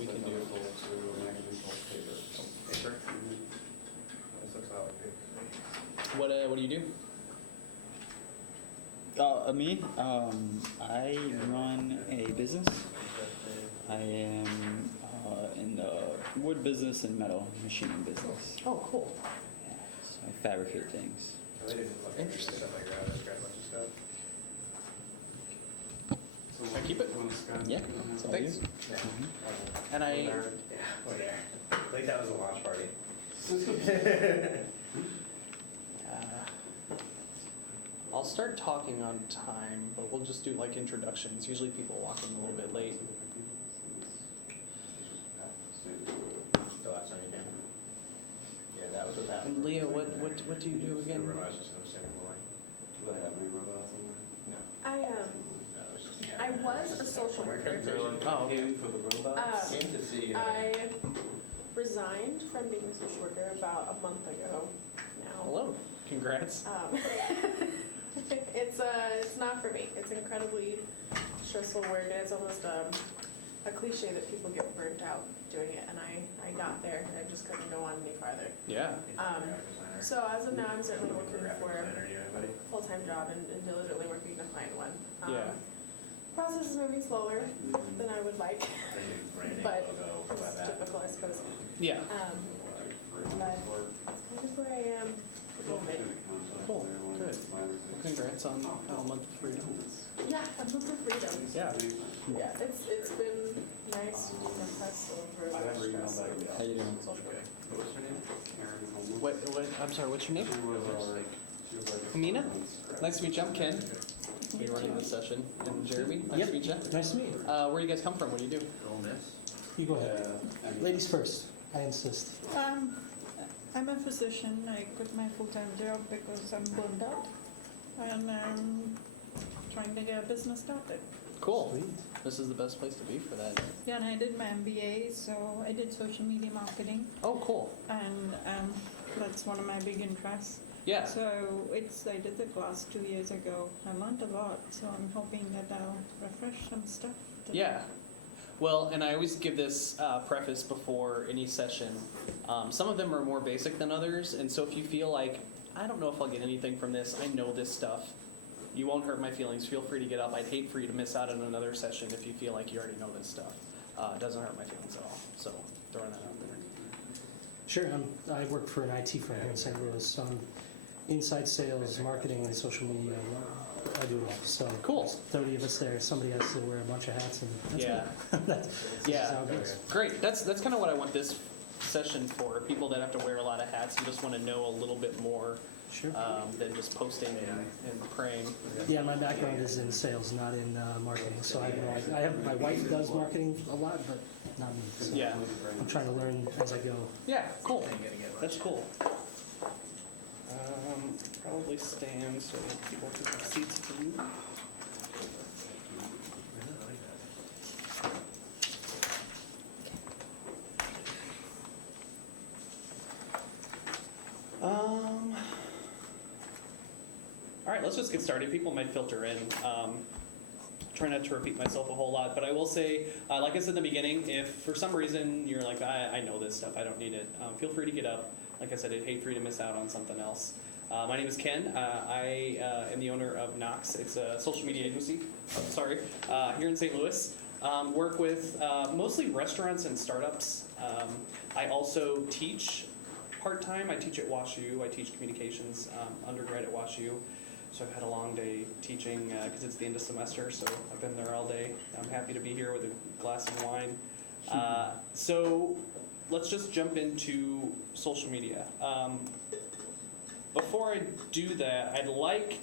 we can do. What do you do? Me, I run a business. I am in the wood business and metal machining business. Oh, cool. Yeah, so I fabricate things. Interesting. Can I keep it? Yeah, it's all Thanks. you. And I, Like that was a launch party. I'll start talking on time, but we'll just do like introductions. Usually people walk in a little bit late. The last time you came. Yeah, that was what that. And Leah, what do you do again? I was a social worker. Oh, okay. Came to see you. I resigned from being a social worker about a month ago now. Hello. Congrats. It's not for me. It's incredibly stressful work, and it's almost a cliche that people get burnt out doing it. And I got there, and I just couldn't go on any farther. Yeah. So as of now, I'm certainly looking for a full-time job and diligently working to find one. Yeah. Process is moving slower than I would like, but it's typical, I suppose. Yeah. But that's kind of where I am at the moment. Cool. Good. Well, congrats on a month of freedom. Yeah, I'm looking for freedom. Yeah. Yeah, it's been nice to decompress over the stress of How you doing? social work. What? I'm sorry. What's your name? Amina. Nice to meet you. I'm Ken. You're running the session. And Jeremy. Nice to meet you. Nice to meet you. Where do you guys come from? What do you do? You go ahead. Ladies first. I insist. I'm a physician. I quit my full-time job because I'm burned out, and I'm trying to get a business started. Cool. Sweet. This is the best place to be for that. Yeah, and I did my MBA, so I did social media marketing, Oh, cool. and that's one of my big interests. Yeah. So I did the class 2 years ago. I learned a lot, so I'm hoping that I'll refresh some stuff. Yeah. Well, and I always give this preface before any session. Some of them are more basic than others, and so if you feel like, I don't know if I'll get anything from this, I know this stuff, you won't hurt my feelings, feel free to get up. I'd hate for you to miss out on another session if you feel like you already know this stuff. It doesn't hurt my feelings at all, so throwing that out there. Sure. I work for an IT firm here in St. Louis. Inside sales, marketing, and social media. I do it all. So Cool. there's 30 of us there. Somebody has to wear a bunch of hats, and that's Yeah. me. That's Yeah. how it goes. Great. That's kind of what I want this session for. People that have to wear a lot of hats and just want to know a little bit more Sure. than just posting and praying. Yeah, my background is in sales, not in marketing. So I have my wife does marketing a lot, but not me. So Yeah. I'm trying to learn as I go. Yeah, cool. That's cool. Probably stand so that people can have seats for you. All right, let's just get started. People might filter in. Try not to repeat myself a whole lot, but I will say, like I said in the beginning, if for some reason you're like, I know this stuff, I don't need it, feel free to get up. Like I said, I'd hate for you to miss out on something else. My name is Ken. I am the owner of Knox. It's a social media agency, here in St. Louis. Work with mostly restaurants and startups. I also teach part-time. I teach at WashU. I teach communications undergrad at WashU. So I've had a long day teaching because it's the end of semester, so I've been there all day. I'm happy to be here with a glass of wine. So let's just jump into social media. Before I do that, I'd like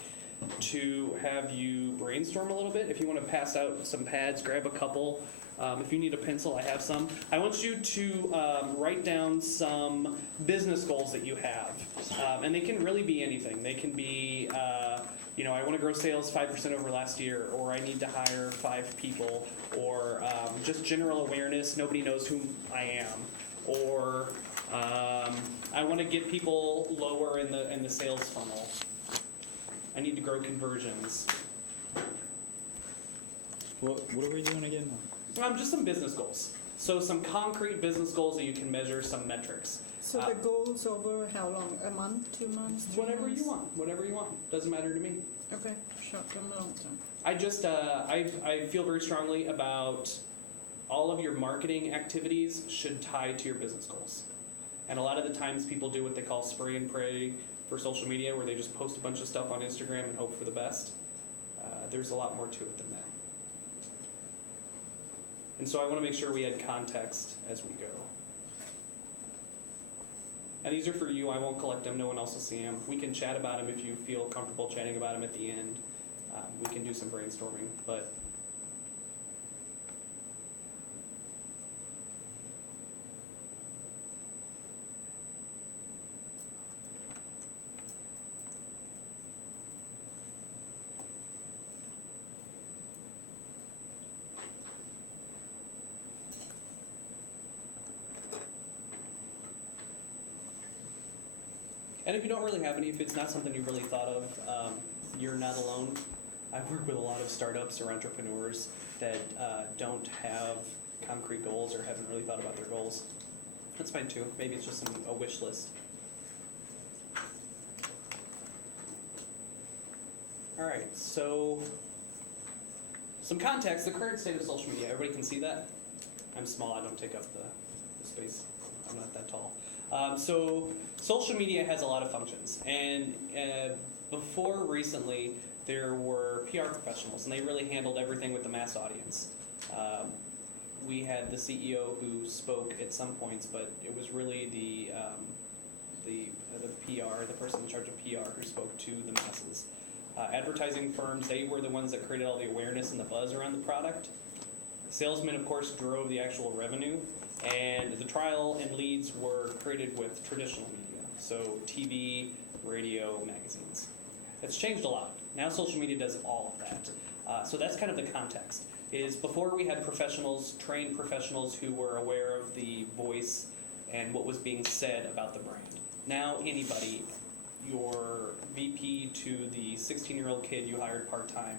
to have you brainstorm a little bit. If you want to pass out some pads, grab a couple. If you need a pencil, I have some. I want you to write down some business goals that you have. And they can really be anything. They can be, I want to grow sales 5% over last year, or I need to hire 5 people, or just general awareness, nobody knows who I am, or I want to get people lower in the sales funnel. I need to grow conversions. What are we doing again? Just some business goals. So some concrete business goals that you can measure, some metrics. So the goal's over how long? A month, 2 months, 3 Whatever months? you want, whatever you want. Doesn't matter to me. Okay, short term, long term. I just, I feel very strongly about all of your marketing activities should tie to your business goals. And a lot of the times people do what they call spray and pray for social media, where they just post a bunch of stuff on Instagram and hope for the best. There's a lot more to it than that. And so I want to make sure we add context as we go. And these are for you. I won't collect them. No one else will see them. We can chat about them if you feel comfortable chatting about them at the end. We can do some brainstorming, but and if you don't really have any, if it's not something you've really thought of, you're not alone. I work with a lot of startups or entrepreneurs that don't have concrete goals or haven't really thought about their goals. That's fine too. Maybe it's just a wish list. All right, so some context, the current state of social media. Everybody can see that? I'm small, I don't take up the space. I'm not that tall. So social media has a lot of functions, and before recently, there were PR professionals, and they really handled everything with the mass audience. We had the CEO who spoke at some points, but it was really the PR, the person in charge of PR, who spoke to the masses. Advertising firms, they were the ones that created all the awareness and the buzz around the product. Salesmen, of course, drove the actual revenue, and the trial and leads were created with traditional media, so TV, radio, magazines. It's changed a lot. Now social media does all of that. So that's kind of the context. Is before we had professionals, trained professionals who were aware of the voice and what was being said about the brand. Now anybody, your VP to the 16-year-old kid you hired part-time,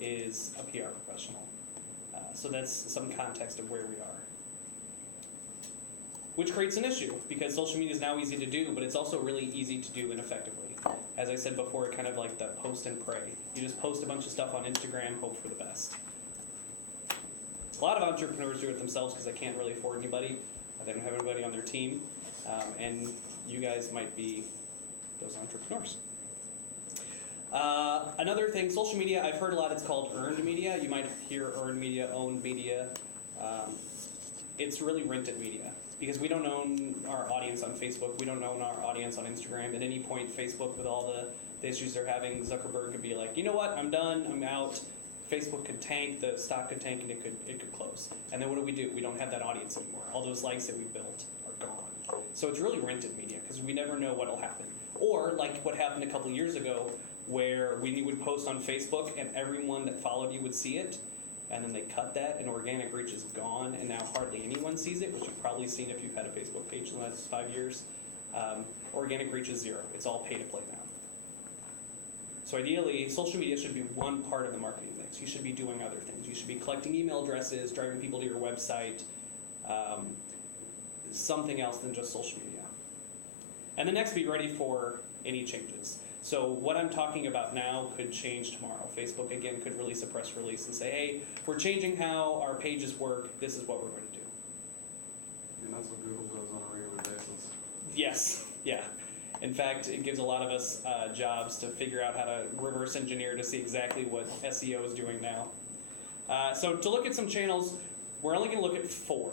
is a PR professional. So that's some context of where we are. Which creates an issue, because social media is now easy to do, but it's also really easy to do ineffectively. As I said before, kind of like the post and pray. You just post a bunch of stuff on Instagram, hope for the best. A lot of entrepreneurs do it themselves because they can't really afford anybody. They don't have anybody on their team. And you guys might be those entrepreneurs. Another thing, social media, I've heard a lot, it's called earned media. You might hear earned media, owned media. It's really rented media, because we don't own our audience on Facebook. We don't own our audience on Instagram. At any point, Facebook, with all the issues they're having, Zuckerberg could be like, you know what, I'm done, I'm out. Facebook could tank, the stock could tank, and it could close. And then what do? We don't have that audience anymore. All those likes that we built are gone. So it's really rented media, because we never know what will happen. Or like what happened a couple years ago, where we would post on Facebook and everyone that followed you would see it, and then they cut that and organic reach is gone, and now hardly anyone sees it, which you've probably seen if you've had a Facebook page in the last 5 years. Organic reach is zero. It's all pay to play now. So ideally, social media should be one part of the marketing mix. You should be doing other things. You should be collecting email addresses, driving people to your website, something else than just social media. And then next, be ready for any changes. So what I'm talking about now could change tomorrow. Facebook, again, could release a press release and say, hey, we're changing how our pages work. This is what we're going to do. And that's what Google does on a regular basis. Yes, yeah. In fact, it gives a lot of us jobs to figure out how to reverse engineer to see exactly what SEO is doing now. So to look at some channels, we're only going to look at 4.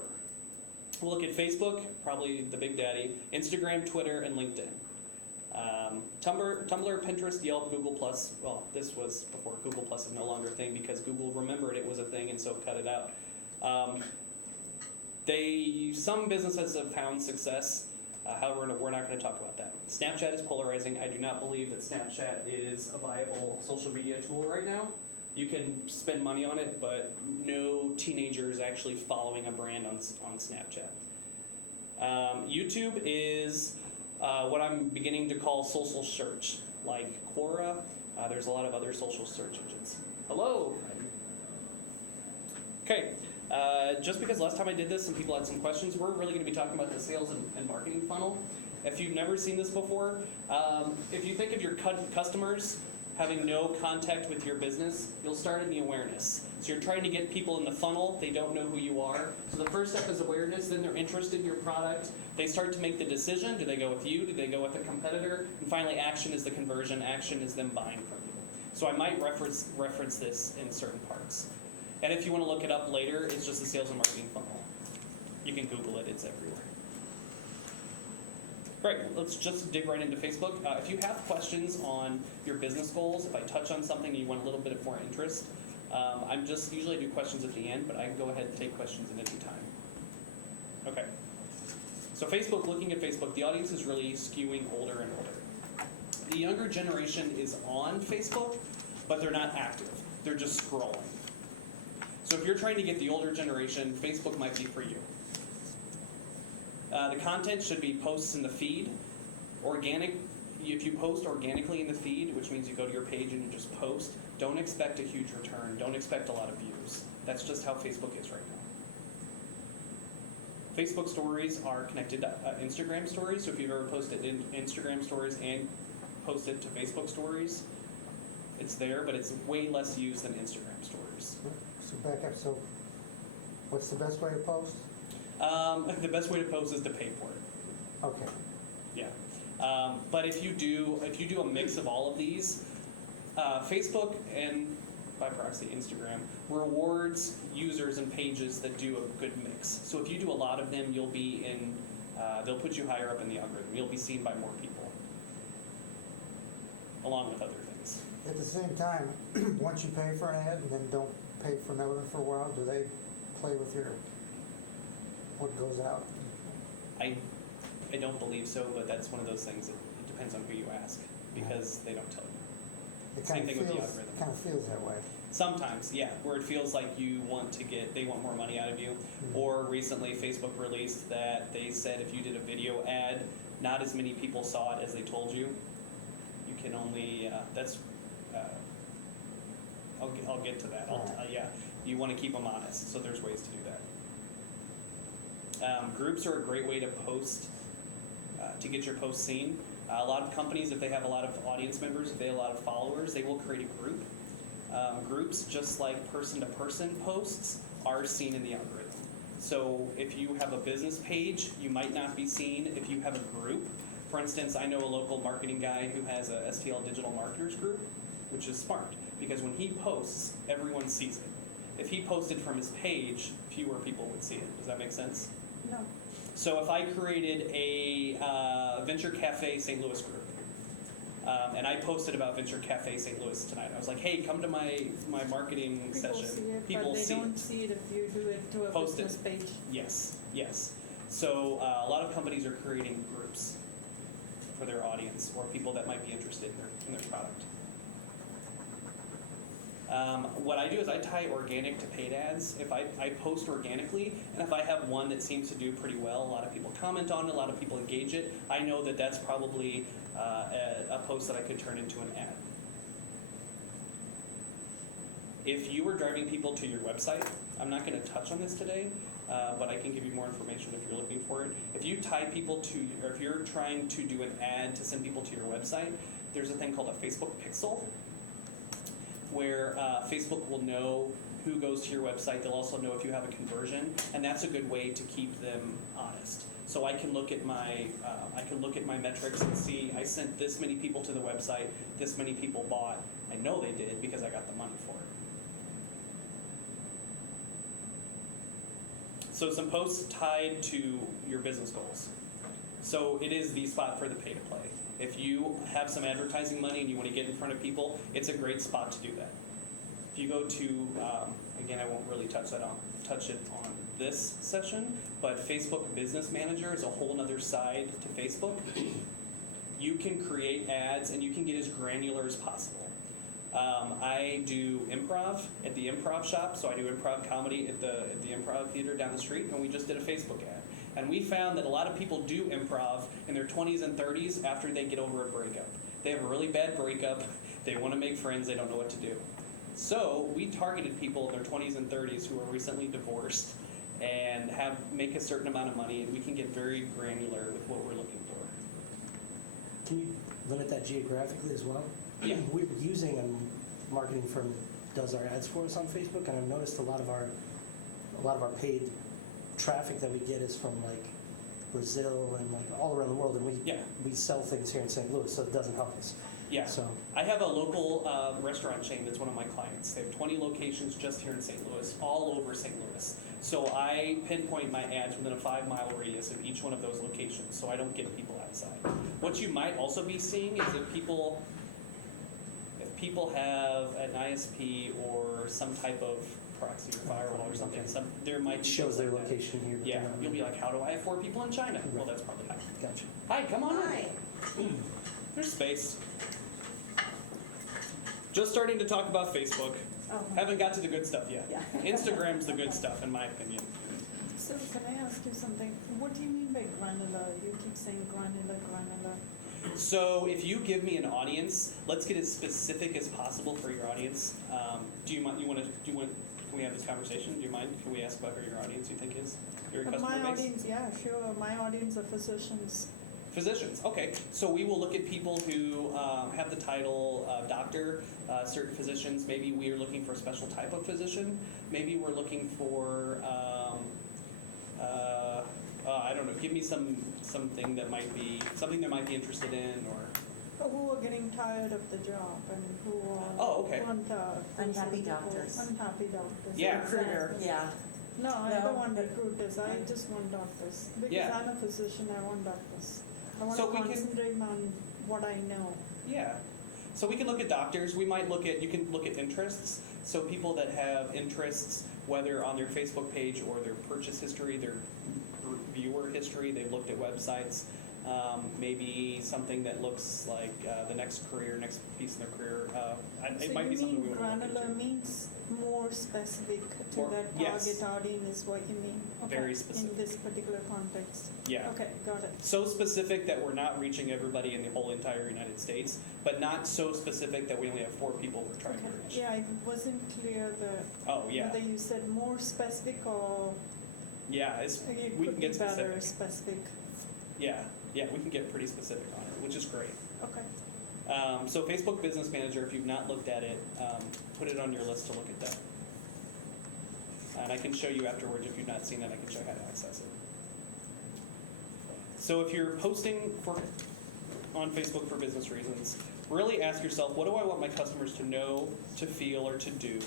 We'll look at Facebook, probably the big daddy, Instagram, Twitter, and LinkedIn. Tumblr, Pinterest, Yelp, Google+. Well, this was before Google+ is no longer a thing, because Google remembered it was a thing and so cut it out. Some businesses have found success. However, we're not going to talk about that. Snapchat is polarizing. I do not believe that Snapchat is a viable social media tool right now. You can spend money on it, but no teenager is actually following a brand on Snapchat. YouTube is what I'm beginning to call social search, like Quora. There's a lot of other social search engines. Hello. Okay. Just because last time I did this, some people had some questions, we're really going to be talking about the sales and marketing funnel. If you've never seen this before, if you think of your customers having no contact with your business, you'll start in the awareness. So you're trying to get people in the funnel, they don't know who you are. So the first step is awareness, then they're interested in your product. They start to make the decision, do they go with you, do they go with a competitor? And finally, action is the conversion, action is them buying from you. So I might reference this in certain parts. And if you want to look it up later, it's just the sales and marketing funnel. You can Google it, it's everywhere. Great, let's just dig right into Facebook. If you have questions on your business goals, if I touch on something and you want a little bit of more interest, I'm just usually do questions at the end, but I can go ahead and take questions at any time. Okay. So Facebook, looking at Facebook, the audience is really skewing older and older. The younger generation is on Facebook, but they're not active. They're just scrolling. So if you're trying to get the older generation, Facebook might be for you. The content should be posts in the feed. Organic, if you post organically in the feed, which means you go to your page and you just post, don't expect a huge return. Don't expect a lot of views. That's just how Facebook is right now. Facebook stories are connected to Instagram stories. So if you've ever posted in Instagram stories and posted to Facebook stories, it's there, but it's way less used than Instagram stories. So back up, so what's the best way to post? The best way to post is to pay for it. Okay. Yeah. But if you do a mix of all of these, Facebook and by proxy Instagram rewards users and pages that do a good mix. So if you do a lot of them, you'll be in. They'll put you higher up in the algorithm. You'll be seen by more people, along with other things. At the same time, once you pay for an ad and then don't pay for another one for a while, do they play with your what goes out? I don't believe so, but that's one of those things that it depends on who you ask, because they don't tell you. It Same kind of thing with the feels algorithm. kind of feels that way. Sometimes, yeah, where it feels like they want more money out of you. Or recently, Facebook released that they said if you did a video ad, not as many people saw it as they told you. You can only, I'll get to that. Yeah, you want to keep them honest, so there's ways to do that. Groups are a great way to post, to get your posts seen. A lot of companies, if they have a lot of audience members, if they have a lot of followers, they will create a group. Groups, just like person-to-person posts, are seen in the algorithm. So if you have a business page, you might not be seen. If you have a group, for instance, I know a local marketing guy who has a STL Digital Marketers group, which is smart, because when he posts, everyone sees it. If he posted from his page, fewer people would see it. Does that make sense? No. So if I created a Venture Cafe St. Louis group, and I posted about Venture Cafe St. Louis tonight, I was like, hey, come to my marketing People session. see it, People but they see don't it. see it if you do it to a Post it. business page. Yes, yes. So a lot of companies are creating groups for their audience or people that might be interested in their product. What I do is I tie organic to paid ads. If I post organically, and if I have one that seems to do pretty well, a lot of people comment on it, a lot of people engage it, I know that that's probably a post that I could turn into an ad. If you were driving people to your website, I'm not going to touch on this today, but I can give you more information if you're looking for it. If you tie people to, or if you're trying to do an ad to send people to your website, there's a thing called a Facebook Pixel, where Facebook will know who goes to your website. They'll also know if you have a conversion, and that's a good way to keep them honest. So I can look at my metrics and see I sent this many people to the website, this many people bought. I know they did because I got the money for it. So some posts tied to your business goals. So it is the spot for the pay to play. If you have some advertising money and you want to get in front of people, it's a great spot to do that. If you go to, again, I won't really touch it on this session, but Facebook Business Manager is a whole nother side to Facebook. You can create ads and you can get as granular as possible. I do improv at the Improv Shop, so I do improv comedy at the Improv Theater down the street, and we just did a Facebook ad. And we found that a lot of people do improv in their 20s and 30s after they get over a breakup. They have a really bad breakup, they want to make friends, they don't know what to do. So we targeted people in their 20s and 30s who are recently divorced and make a certain amount of money, and we can get very granular with what we're looking for. Can you limit that geographically as well? Yeah. We're using a marketing firm that does our ads for us on Facebook, and I've noticed a lot of our paid traffic that we get is from like Brazil and like all around the world, and we sell things here in St. Louis, so it doesn't help us. Yeah. So I have a local restaurant chain that's one of my clients. They have 20 locations just here in St. Louis, all over St. Louis. So I pinpoint my ads within a 5-mile radius of each one of those locations, so I don't get people outside. What you might also be seeing is if people have an ISP or some type of proxy or firewall or something, there might be shows their things like that. location here. but Yeah, they're not you'll be here. like, how do I have 4 people in China? Well, that's probably how. Gotcha. Hi, come on in. There's space. Just starting to talk about Facebook. Haven't got to the good stuff yet. Yeah. Instagram's the good stuff, in my opinion. So can I ask you something? What do you mean by granular? You keep saying granular. So if you give me an audience, let's get as specific as possible for your audience. Do you mind? Can we have this conversation? Do you mind? Can we ask about who your audience you think is? Your customer My base? audience, yeah, sure. My audience are physicians. Physicians, okay. So we will look at people who have the title doctor, certain physicians. Maybe we are looking for a special type of physician. Maybe we're looking for, I don't know, give me something that might be interested in, or Who are getting tired of the job and who Oh, okay. want Unhappy people- doctors. Unhappy doctors. Yeah. Recruiter, yeah. No, I No, don't want but- recruiters. I just want doctors. Because Yeah. I'm a physician, I want doctors. I want So to we can- concentrate on what I know. yeah. So we can look at doctors. You can look at interests. So people that have interests, whether on their Facebook page or their purchase history, their viewer history, they've looked at websites. Maybe something that looks like the next piece in their career. It So might you be something we mean want to look granular into. means more specific to More- that yes. target audience is what you mean? Okay, Very specific. In this particular context? Yeah. Okay, got it. So specific that we're not reaching everybody in the whole entire United States, but not so specific that we only have 4 people we're trying to reach. Yeah, it wasn't clear Oh, yeah. whether you said more specific or Yeah, it we could can be get better specific. specific. Yeah, we can get pretty specific on it, which is great. Okay. So Facebook Business Manager, if you've not looked at it, put it on your list to look at that. And I can show you afterwards, if you've not seen it, I can show you how to access it. So if you're posting on Facebook for business reasons, really ask yourself, what do I want my customers to know, to feel, or to do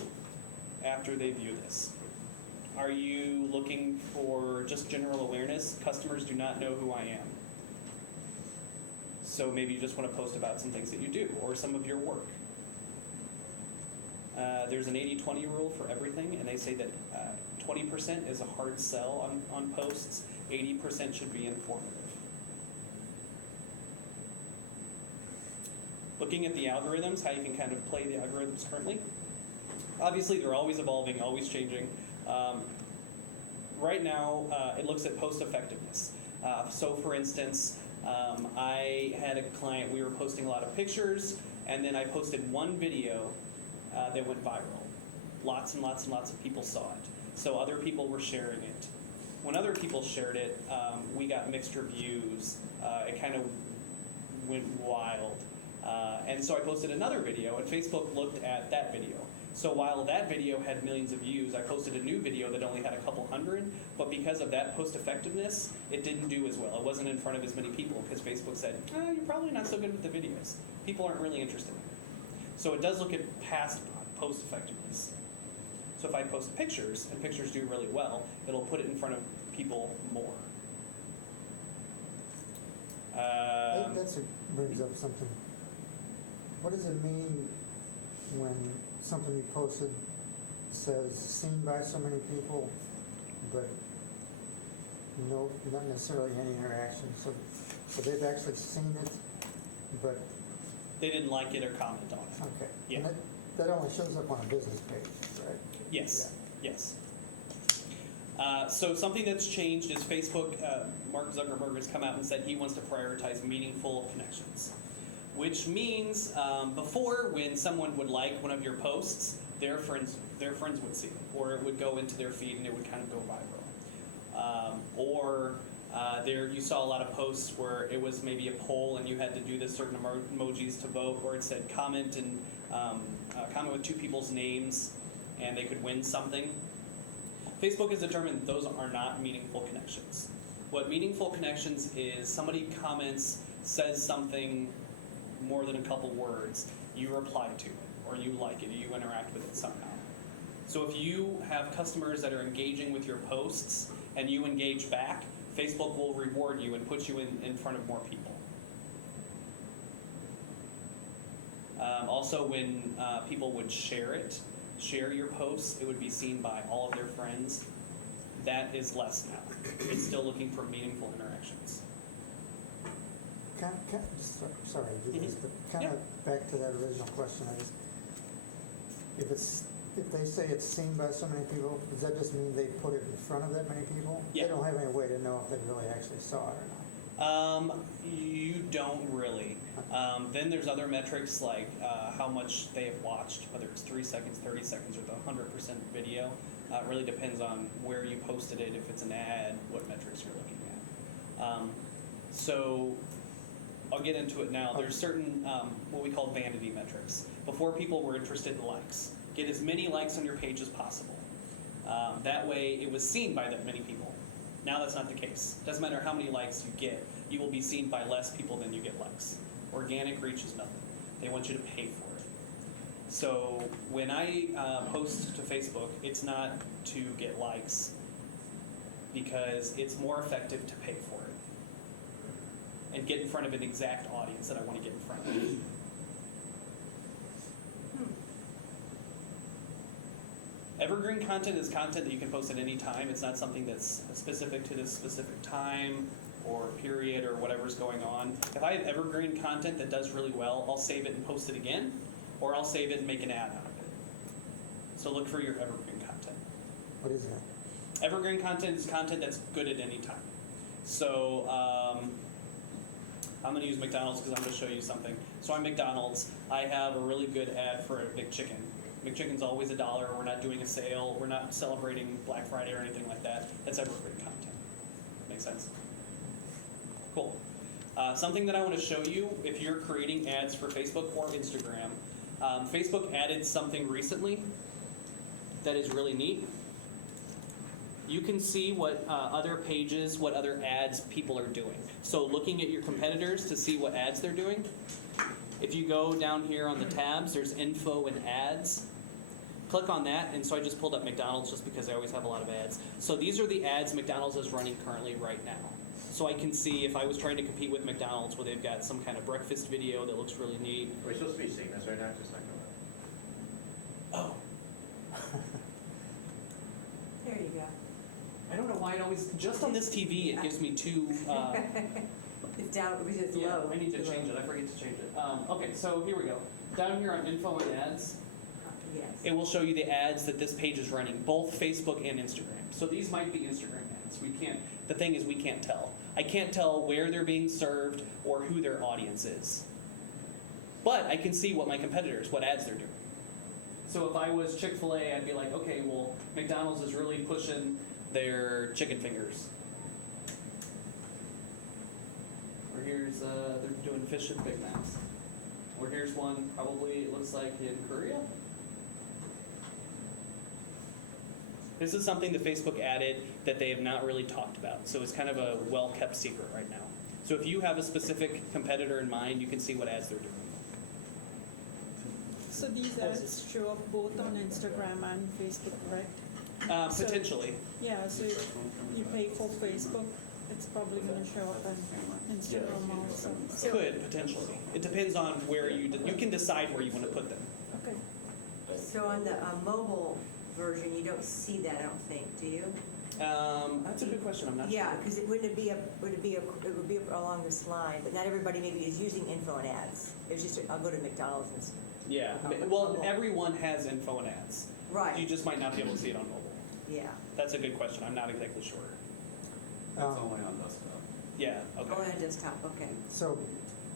after they view this? Are you looking for just general awareness? Customers do not know who I am. So maybe you just want to post about some things that you do or some of your work. There's an 80-20 rule for everything, and they say that 20% is a hard sell on posts, 80% should be informative. Looking at the algorithms, how you can kind of play the algorithms currently. Obviously, they're always evolving, always changing. Right now, it looks at post effectiveness. So for instance, I had a client, we were posting a lot of pictures, and then I posted one video that went viral. Lots and lots and lots of people saw it. So other people were sharing it. When other people shared it, we got mixed reviews. It kind of went wild. And so I posted another video, and Facebook looked at that video. So while that video had millions of views, I posted a new video that only had a couple hundred, but because of that post-effectiveness, it didn't do as well. It wasn't in front of as many people because Facebook said, oh, you're probably not so good with the videos. People aren't really interested in it. So it does look at past post-effectiveness. So if I post pictures, and pictures do really well, it'll put it in front of people more. That brings up something. What does it mean when something you posted says seen by so many people, but no, not necessarily any interaction? So they've actually seen it, but They didn't like it or comment on it. okay. Yeah. And that only shows up on a business page, right? Yes, yes. So something that's changed is Facebook, Mark Zuckerberg has come out and said he wants to prioritize meaningful connections, which means before when someone would like one of your posts, their friends would see it, or it would go into their feed and it would kind of go viral. There you saw a lot of posts where it was maybe a poll and you had to do this certain emojis to vote, or it said comment with 2 people's names and they could win something. Facebook has determined those are not meaningful connections. What meaningful connections is somebody comments, says something more than a couple words, you reply to it, or you like it, or you interact with it somehow. So if you have customers that are engaging with your posts and you engage back, Facebook will reward you and put you in front of more people. Also, when people would share your posts, it would be seen by all of their friends. That is less now. It's still looking for meaningful interactions. Sorry to do this, but kind of back to that original question. If they say it's seen by so many people, does that just mean they put it in front of that many people? Yeah. They don't have any way to know if they really actually saw it or not. You don't really. Then there's other metrics like how much they have watched, whether it's 3 seconds, 30 seconds, or the 100% video. It really depends on where you posted it, if it's an ad, what metrics you're looking at. So I'll get into it now. There's certain what we call vanity metrics. Before, people were interested in likes. Get as many likes on your page as possible. That way it was seen by that many people. Now that's not the case. Doesn't matter how many likes you get, you will be seen by less people than you get likes. Organic reach is nothing. They want you to pay for it. So when I post to Facebook, it's not to get likes, because it's more effective to pay for it and get in front of an exact audience that I want to get in front of. Evergreen content is content that you can post at any time. It's not something that's specific to this specific time or period or whatever's going on. If I have evergreen content that does really well, I'll save it and post it again, or I'll save it and make an ad out of it. So look for your evergreen content. What is that? Evergreen content is content that's good at any time. So I'm going to use McDonald's because I'm going to show you something. So I'm McDonald's. I have a really good ad for a McChicken. McChicken's always $1. We're not doing a sale. We're not celebrating Black Friday or anything like that. That's evergreen content. Make sense? Cool. Something that I want to show you, if you're creating ads for Facebook or Instagram, Facebook added something recently that is really neat. You can see what other pages, what other ads people are doing. So looking at your competitors to see what ads they're doing. If you go down here on the tabs, there's info and ads. Click on that, and so I just pulled up McDonald's just because I always have a lot of ads. So these are the ads McDonald's is running currently right now. So I can see if I was trying to compete with McDonald's where they've got some kind of breakfast video that looks really neat. We're supposed to be seeing this right now, just like Oh, There you go. I don't know why it always, just on this TV, it gives me two, It's down, it's yeah, low. I need to change it, I forget to change it. Okay, so here we go. Down here on info and ads, Yes. it will show you the ads that this page is running, both Facebook and Instagram. So these might be Instagram ads. The thing is we can't tell. I can't tell where they're being served or who their audience is. But I can see what my competitors, what ads they're doing. So if I was Chick-fil-A, I'd be like, okay, well, McDonald's is really pushing their chicken fingers. Or here's, they're doing fish and Big Macs. Or here's one, probably it looks like in Korea. This is something that Facebook added that they have not really talked about. So it's kind of a well-kept secret right now. So if you have a specific competitor in mind, you can see what ads they're doing. So these ads show up both on Instagram and Facebook, correct? So- Potentially. Yeah, so if you pay for Facebook, it's probably going to show up on Instagram also. Could, potentially. It depends on where you can decide where you want to put them. Okay. So on the mobile version, you don't see that, I don't think, do you? That's a good question, I'm not Yeah, sure. because it would be along this line, but not everybody maybe is using info and ads. It's just, I'll go to McDonald's and, Yeah, well, everyone has info and ads. You right, just might not be able to see it on mobile. yeah. That's a good question, I'm not exactly sure. That's only on desktop. Yeah, okay. Only on desktop, okay. So,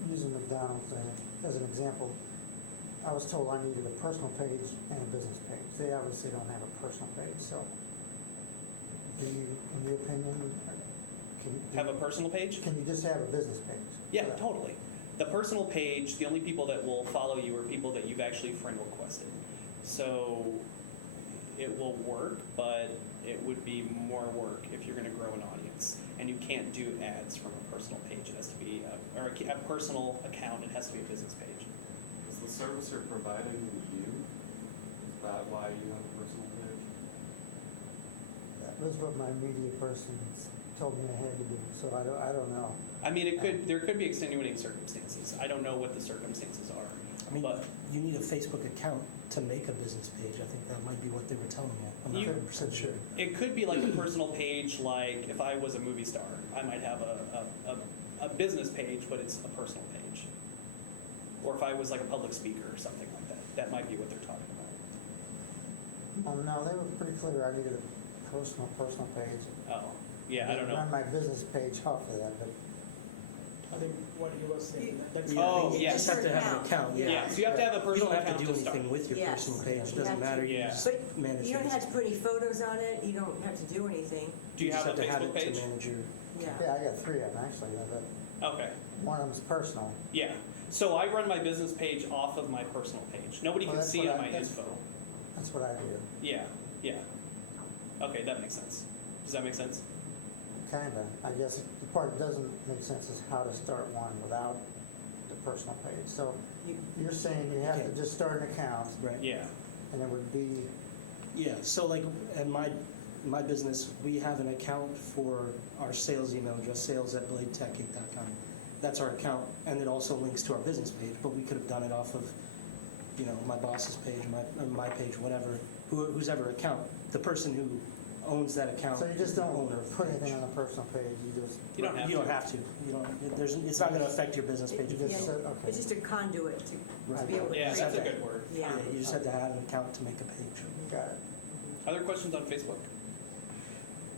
using McDonald's as an example, I was told I needed a personal page and a business page. They obviously don't have a personal page, so do you, in your opinion, Have a personal page? can you just have a business page? Yeah, totally. The personal page, the only people that will follow you are people that you've actually friend requested. So it will work, but it would be more work if you're going to grow an audience. And you can't do ads from a personal page. It has to be a personal account. It has to be a business page. Is the servicer providing you? Is that why you have a personal page? That was what my media person told me I had to do, so I don't know. I mean, there could be extenuating circumstances. I don't know what the circumstances are. I mean, But- you need a Facebook account to make a business page. I think that might be what they were telling me. I'm not You- 100% sure. It could be like a personal page, like if I was a movie star, I might have a business page, but it's a personal page. Or if I was like a public speaker or something like that, that might be what they're talking about. No, they were pretty clear I needed a personal page. Oh, yeah, I don't know. Run my business page off of that, but I think what he was saying. Oh, You yes. just have to have an account. Yeah, so you have to have a You personal don't have account to do to start. anything with your Yes. personal page. You Doesn't have to- matter. You Yeah. just But manage you don't it. have to put any photos on it, you don't have to do anything. Do you just have a to have Facebook it page? to manage your. Yeah. yeah, I got 3 of them actually, but Okay, one of them's personal. yeah. So I run my business page off of my personal page. Nobody Well, can that's see what on I- my that's- info. That's what I do, Yeah, yeah. Okay, that makes sense. Does that make sense? kinda. I guess the part that doesn't make sense is how to start one without the personal page. So you're saying you have to Okay. just start an account, Right. Yeah. and it would be, Yeah, so like at my business, we have an account for our sales email address, sales@bladetech8.com. That's our account, and it also links to our business page, but we could have done it off of, my boss's page, my page, whatever, whose ever account. The person who owns that account. so you just is the don't owner of the put page. anything on a personal page, you just. You don't have You to. don't have to. You don't, it's not gonna affect your business page. You Yeah, just said, okay. It's just a conduit to Right. be able to Yeah, create that's a that. good word. Yeah. You just have to have an account to make a page. Got it. Other questions on Facebook?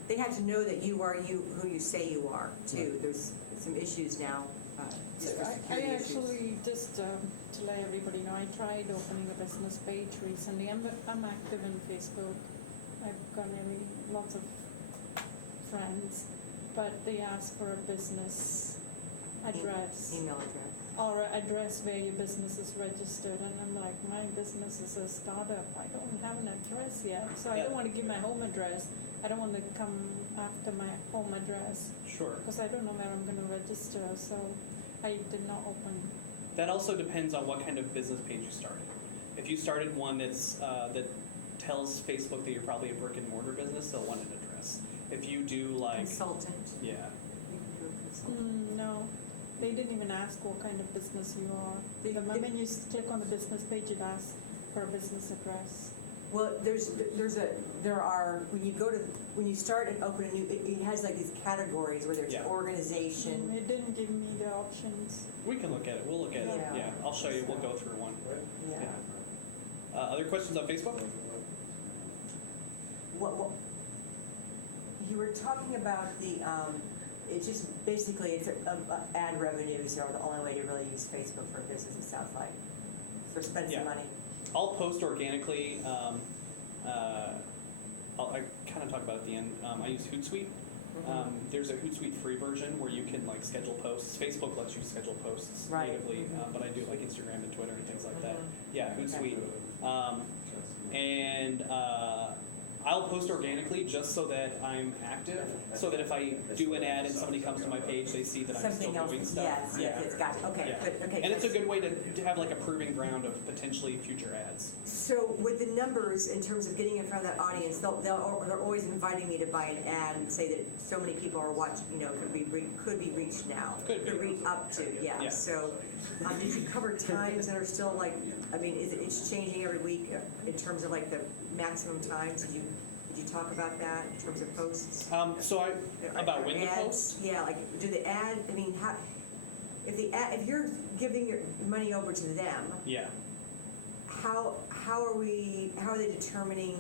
They have to know that you are who you say you are, too. There's some issues now, just for I security issues. actually, just to let everybody know, I tried opening a business page recently. I'm active in Facebook. I've got lots of friends, but they ask for a business address Email address. or an address where your business is registered, and I'm like, my business is a startup. I don't have an address yet, so I Yeah. don't want to give my home address. I don't want to come after my home address Sure. because I don't know where I'm going to register, so I did not open. That also depends on what kind of business page you started. If you started one that's that tells Facebook that you're probably a brick and mortar business, they'll want an address. If you do like, Consultant. yeah, You can do a consultant. No, they didn't even ask what kind of business you are. They- The they- moment you click on the business page, it asks for a business address. Well, when you start and open a new, it has like these categories, whether it's Yeah. organization. It didn't give me the options. we can look at it. We'll look at it. Yeah. Yeah, I'll show you. We'll go through one. Yeah. Other questions on Facebook? What, you were talking about it's just basically, it's ad revenues are the only way to really use Facebook for business, it sounds like, for spending Yeah. some money. I'll post organically. I kind of talk about it at the end. I use Hootsuite. There's a Hootsuite free version where you can like schedule posts. Facebook lets you schedule posts Right. natively, but I do like Instagram and Twitter and things like that. Yeah, Okay. Hootsuite. And I'll post organically just so that I'm active, so that if I do an ad and somebody comes to my page, they see that I'm Something still else, doing stuff. yes, it's got, okay, Yeah. good, okay. And it's a good. good way to have like a proving ground of potentially future ads. So with the numbers, in terms of getting in front of that audience, they're always inviting me to buy an ad and say that so many people are watching, could be reached now. Could be. reach up to, Yeah. yeah. So, did you cover times that are still like, it's changing every week in terms of like the maximum times? Did you talk about that in terms of posts? So about when the Ads? post? Yeah, like, do the ad, how, if you're giving your money over to them, Yeah. how are they determining?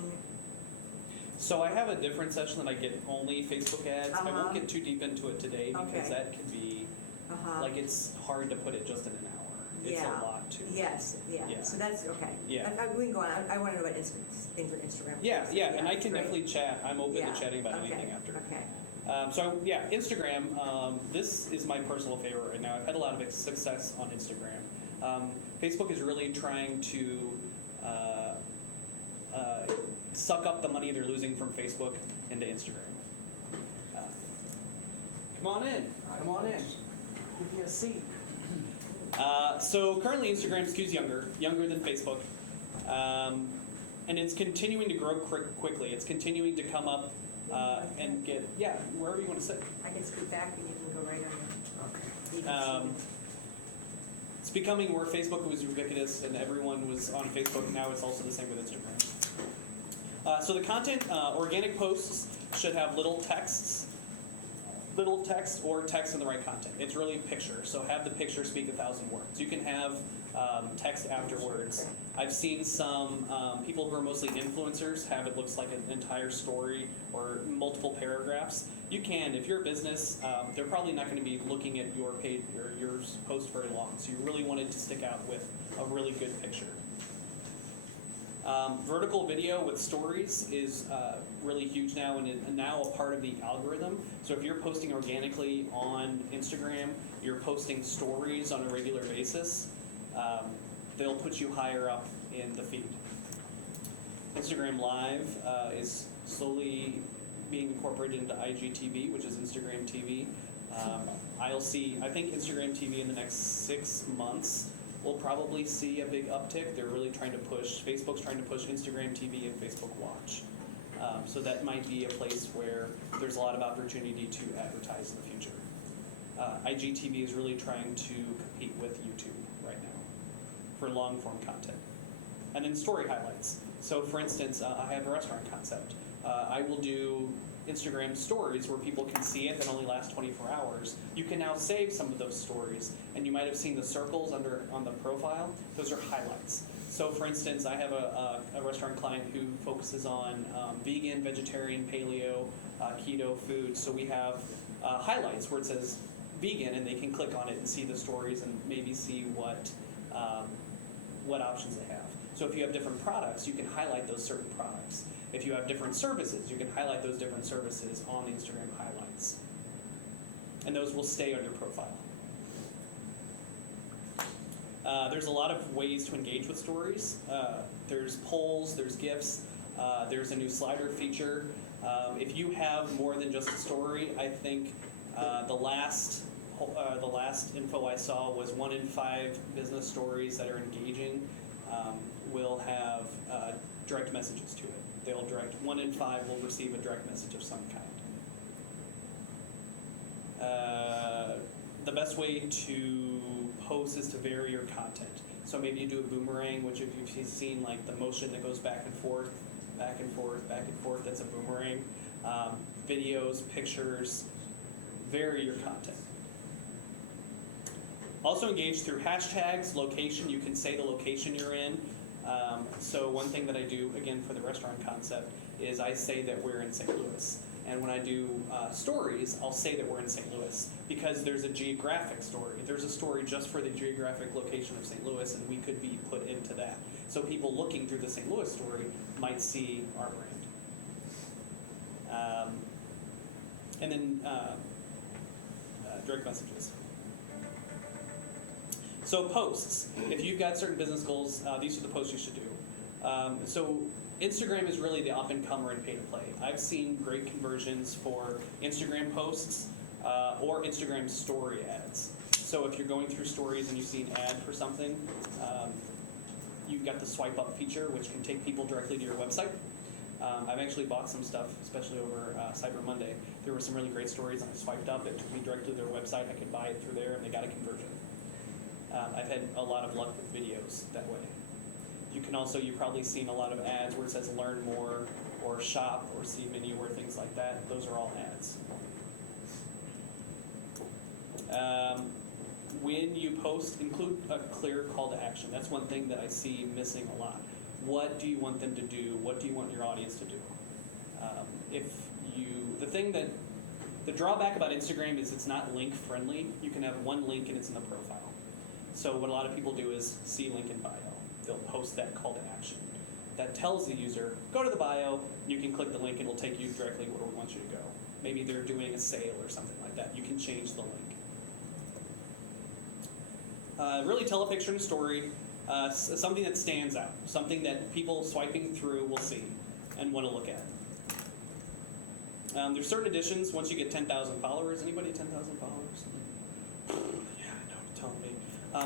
So I have a different section that I get only Facebook ads. I Uh-huh. won't get too deep into it today because Okay. that can be, Uh-huh. like, it's hard to put it just in an hour. It's Yeah. a lot too. Yes, yeah, Yeah. so that's, okay. Yeah. We can go on, I wanna know about Instagram. Yeah, and I can great. definitely chat. I'm open Yeah, to chatting about okay, anything after. Okay, So yeah, Instagram. This is my personal favorite right now. I've had a lot of success on Instagram. Facebook is really trying to suck up the money they're losing from Facebook into Instagram. Come on in. Come on in. Give me a seat. So currently Instagram skews younger than Facebook. And it's continuing to grow quickly. It's continuing to come up and get, wherever you want to sit. I can scoot back and you can go right on there. Um, it's becoming where Facebook was ubiquitous and everyone was on Facebook. Now it's also the same with Instagram. So the content, organic posts should have little text or text in the right content. It's really picture. So have the picture speak 1,000 words. You can have text afterwards. I've seen some people who are mostly influencers have it looks like an entire story or multiple paragraphs. You can, if you're a business, they're probably not going to be looking at your page or your post very long. So you really want it to stick out with a really good picture. Vertical video with stories is really huge now and now a part of the algorithm. So if you're posting organically on Instagram, you're posting stories on a regular basis, they'll put you higher up in the feed. Instagram Live is slowly being incorporated into IGTV, which is Instagram TV. I think Instagram TV in the next 6 months we'll probably see a big uptick. They're really trying to push, Facebook's trying to push Instagram TV and Facebook Watch. So that might be a place where there's a lot of opportunity to advertise in the future. IGTV is really trying to compete with YouTube right now for long form content. And then story highlights. So for instance, I have a restaurant concept. I will do Instagram stories where people can see it that only last 24 hours. You can now save some of those stories, and you might have seen the circles on the profile. Those are highlights. So for instance, I have a restaurant client who focuses on vegan, vegetarian, paleo, keto food. So we have highlights where it says vegan, and they can click on it and see the stories and maybe see what options they have. So if you have different products, you can highlight those certain products. If you have different services, you can highlight those different services on the Instagram highlights. And those will stay on your profile. There's a lot of ways to engage with stories. There's polls, there's GIFs, there's a new slider feature. If you have more than just a story, I think the last info I saw was 1 in 5 business stories that are engaging will have direct messages to it. They'll direct 1 in 5 will receive a direct message of some kind. The best way to post is to vary your content. So maybe you do a boomerang, which if you've seen like the motion that goes back and forth, back and forth, back and forth, that's a boomerang. Videos, pictures, vary your content. Also engage through hashtags, location. You can say the location you're in. So one thing that I do, again, for the restaurant concept, is I say that we're in St. Louis. And when I do stories, I'll say that we're in St. Louis because there's a geographic story. There's a story just for the geographic location of St. Louis, and we could be put into that. So people looking through the St. Louis story might see our brand. And then direct messages. So posts, if you've got certain business goals, these are the posts you should do. So Instagram is really the up-and-comer and pay-to-play. I've seen great conversions for Instagram posts or Instagram story ads. So if you're going through stories and you see an ad for something, you've got the swipe up feature, which can take people directly to your website. I've actually bought some stuff, especially over Cyber Monday. There were some really great stories, and I swiped up. It took me directly to their website. I could buy it through there, and they got a conversion. I've had a lot of luck with videos that way. You can also, you've probably seen a lot of ads where it says learn more or shop or see menu or things like that. Those are all ads. When you post, include a clear call to action. That's one thing that I see missing a lot. What do you want them to do? What do you want your audience to do? The drawback about Instagram is it's not link friendly. You can have one link and it's in the profile. So what a lot of people do is see link in bio. They'll post that call to action. That tells the user, go to the bio, you can click the link, and it'll take you directly where we want you to go. Maybe they're doing a sale or something like that. You can change the link. Really tell a picture and a story, something that stands out, something that people swiping through will see and want to look at. There's certain additions once you get 10,000 followers. Anybody 10,000 followers? Yeah, no, tell me.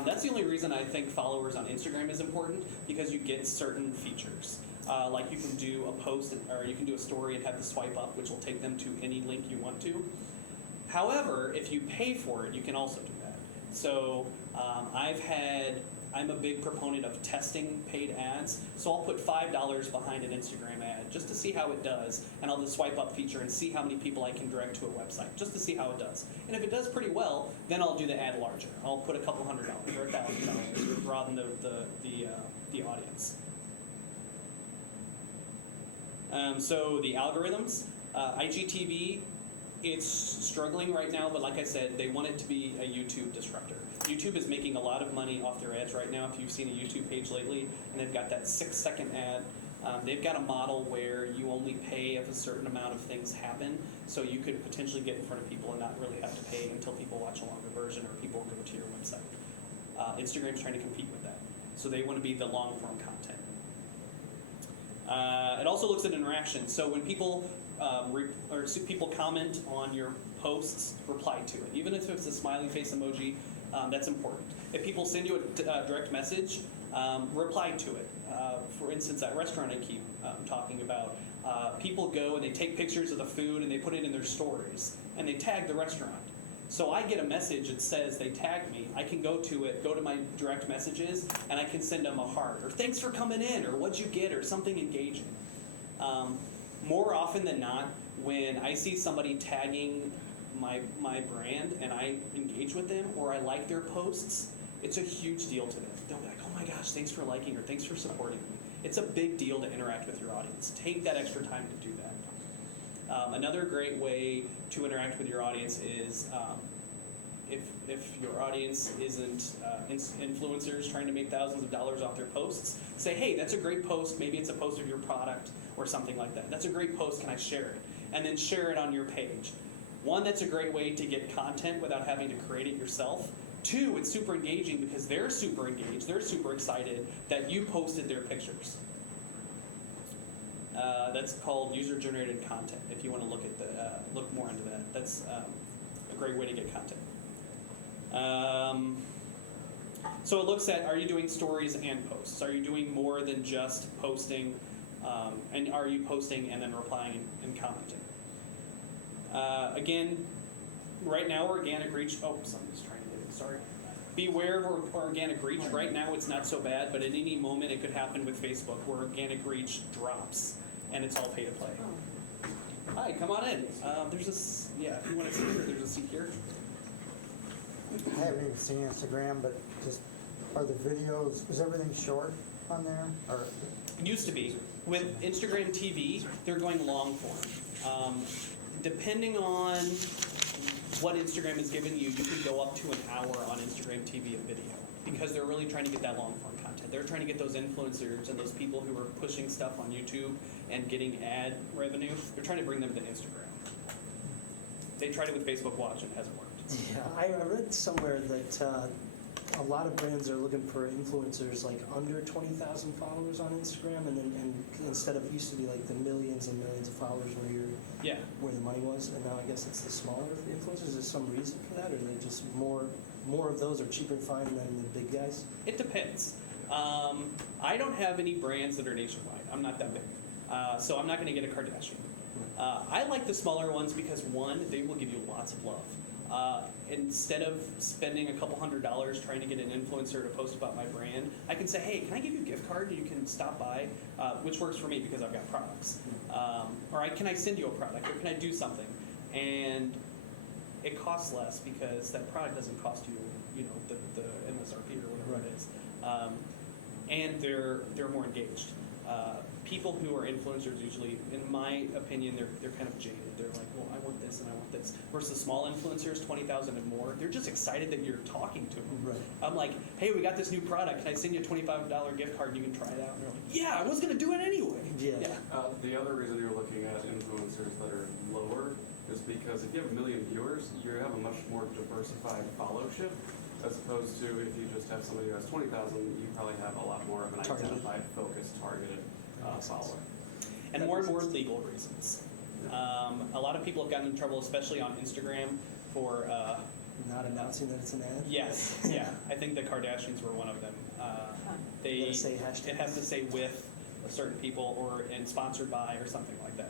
That's the only reason I think followers on Instagram is important, because you get certain features. Like you can do a post, or you can do a story and have the swipe up, which will take them to any link you want to. However, if you pay for it, you can also do that. So I'm a big proponent of testing paid ads. So I'll put $5 behind an Instagram ad just to see how it does, and I'll do the swipe up feature and see how many people I can direct to a website, just to see how it does. And if it does pretty well, then I'll do the ad larger. I'll put a couple $100 or $1,000 to broaden the audience. So the algorithms, IGTV, it's struggling right now, but like I said, they want it to be a YouTube disruptor. YouTube is making a lot of money off their ads right now. If you've seen a YouTube page lately, and they've got that 6-second ad, they've got a model where you only pay if a certain amount of things happen, so you could potentially get in front of people and not really have to pay until people watch a longer version or people go to your website. Instagram's trying to compete with that, so they want to be the long-form content. It also looks at interaction. So when people people comment on your posts, reply to it. Even if it's a smiley face emoji, that's important. If people send you a direct message, reply to it. For instance, that restaurant I keep talking about, people go and they take pictures of the food and they put it in their stories and they tag the restaurant. So I get a message that says they tagged me. I can go to it, go to my direct messages, and I can send them a heart, or thanks for coming in, or what'd you get, or something engaging. More often than not, when I see somebody tagging my brand and I engage with them or I like their posts, it's a huge deal to them. They'll be like, oh my gosh, thanks for liking or thanks for supporting me. It's a big deal to interact with your audience. Take that extra time to do that. Another great way to interact with your audience is if your audience isn't influencers trying to make thousands of dollars off their posts, say, hey, that's a great post. Maybe it's a post of your product or something like that. That's a great post. Can I share it? And then share it on your page. One, that's a great way to get content without having to create it yourself. Two, it's super engaging because they're super engaged. They're super excited that you posted their pictures. That's called user-generated content. If you want to look more into that, that's a great way to get content. So it looks at, are you doing stories and posts? Are you doing more than just posting? And are you posting and then replying and commenting? Again, right now organic reach. Oh, somebody's trying to get it. Sorry. Beware of organic reach. Right now it's not so bad, but at any moment it could happen with Facebook where organic reach drops and it's all pay to play. Hi, come on in. There's if you want to sit here, there's a seat here. I haven't even seen Instagram, but just, are the videos, is everything short on there? Or It used to be. With Instagram TV, they're going long form. Depending on what Instagram has given you, you could go up to an hour on Instagram TV of video because they're really trying to get that long form content. They're trying to get those influencers and those people who are pushing stuff on YouTube and getting ad revenue. They're trying to bring them to Instagram. They tried it with Facebook Watch and it hasn't worked. Yeah, I read somewhere that a lot of brands are looking for influencers like under 20,000 followers on Instagram, and instead of, it used to be like the millions and millions of followers where the money was, and now I guess it's the smaller influencers. Is there some reason for that, or are they just more of those are cheaper to find than the big guys? It depends. I don't have any brands that are nationwide. I'm not that big. So I'm not going to get a Kardashian. I like the smaller ones because, one, they will give you lots of love. Instead of spending a couple $100 trying to get an influencer to post about my brand, I can say, hey, can I give you a gift card and you can stop by, which works for me because I've got products. Or can I send you a product, or can I do something? And it costs less because that product doesn't cost you, the MSRP or whatever it is. And they're more engaged. people who are influencers usually, in my opinion, they're kind of jaded. They're like, well, I want this and I want this. Versus small influencers, 20,000 and more, they're just excited that you're talking to them. Right. I'm like, hey, we got this new product. Can I send you a $25 gift card and you can try it out? And they're like, yeah, I was going to do it anyway. Yeah. The other reason you're looking at influencers that are lower is because if you have 1 million viewers, you have a much more diversified followership, as opposed to if you just have somebody who has 20,000, you probably have a lot more of an Targeted. identified, focused, targeted follower. And more legal reasons. A lot of people have gotten in trouble, especially on Instagram, for Not announcing that it's an ad. yes, yeah. I think the Kardashians were one of them. They Gotta say hashtag. it has to say with certain people or and sponsored by or something like that.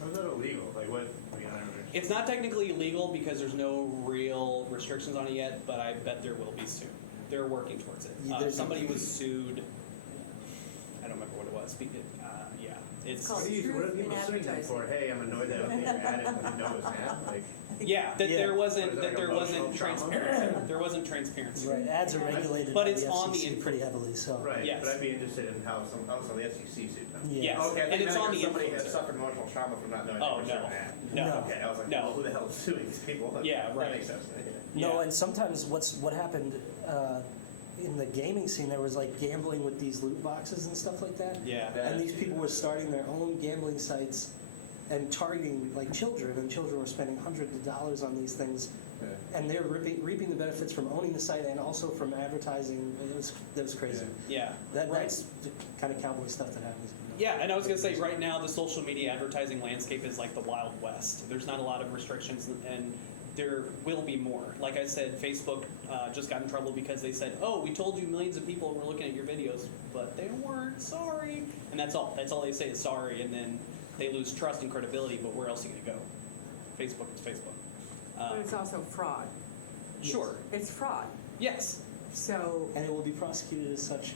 How's that illegal? Like what? Like, I don't know. It's not technically illegal because there's no real restrictions on it yet, but I bet there will be soon. They're working towards it. Yeah, there's a- Somebody was sued. I don't remember what it was. Yeah, it's called- What are people Truth in suing them advertising. for? Hey, I'm annoyed that I'm being added when you know it's an ad. Like, yeah that Yeah. there wasn't What is it, that like there wasn't emotional trauma? transparency. There wasn't transparency. Right, ads are regulated But by it's the on the FCC pretty heavily, so. right. Yes. But I'd be interested in how some the FCC sued them. Yeah. Yes. Okay, I And think it's now on the somebody has influencer. suffered emotional trauma from not knowing Oh, they were no. an ad. No. Okay, I was like, No. well, who the hell is suing these people? Yeah, right. That makes sense. No, Yeah. and sometimes what happened in the gaming scene, there was like gambling with these loot boxes and stuff like that. Yeah. And these people were starting their own gambling sites and targeting like children, and children were spending hundreds of dollars on these things, and they're reaping the benefits from owning the site and also from advertising. That was crazy. Yeah. That's Right. the kind of cowboy stuff that happens. Yeah, and I was gonna say right now the social media advertising landscape is like the Wild West. There's not a lot of restrictions, and there will be more. Like I said, Facebook just got in trouble because they said, "Oh, we told you millions of people were looking at your videos, but they weren't. Sorry." And that's all. That's all they say is sorry, and then they lose trust and credibility. But where else are you gonna go? Facebook is Facebook. But it's also fraud. Sure. It's fraud. Yes. So, And it will be prosecuted as such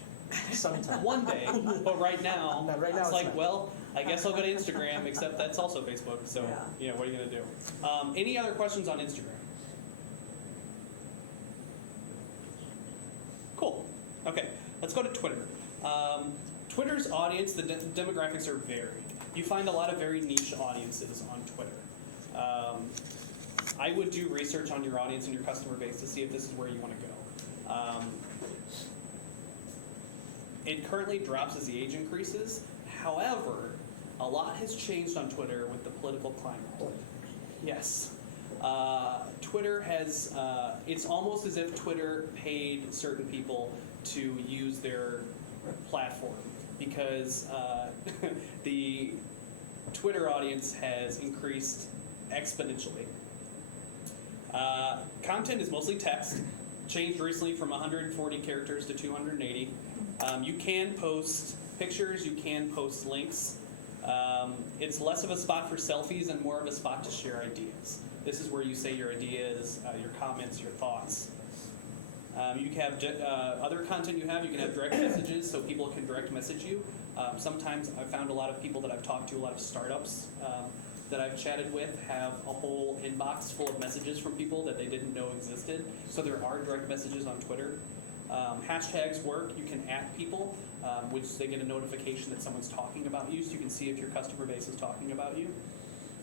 sometime. One day, but right now, No, right now it's it's like, not. well, I guess I'll go to Instagram, except that's also Facebook. So, Yeah. what are you gonna do? Any other questions on Instagram? Cool. Okay, let's go to Twitter. Twitter's audience, the demographics are varied. You find a lot of very niche audiences on Twitter. I would do research on your audience and your customer base to see if this is where you want to go. It currently drops as the age increases. However, a lot has changed on Twitter with the political climate. Yes. Twitter has, it's almost as if Twitter paid certain people to use their platform because the Twitter audience has increased exponentially. Content is mostly text, changed recently from 140 characters to 280. You can post pictures, you can post links. It's less of a spot for selfies and more of a spot to share ideas. This is where you say your ideas, your comments, your thoughts. You can have other content you can have direct messages so people can direct message you. Sometimes I've found a lot of people that I've talked to, a lot of startups that I've chatted with have a whole inbox full of messages from people that they didn't know existed. So there are direct messages on Twitter. Hashtags work. You can @ people, which they get a notification that someone's talking about you, so you can see if your customer base is talking about you.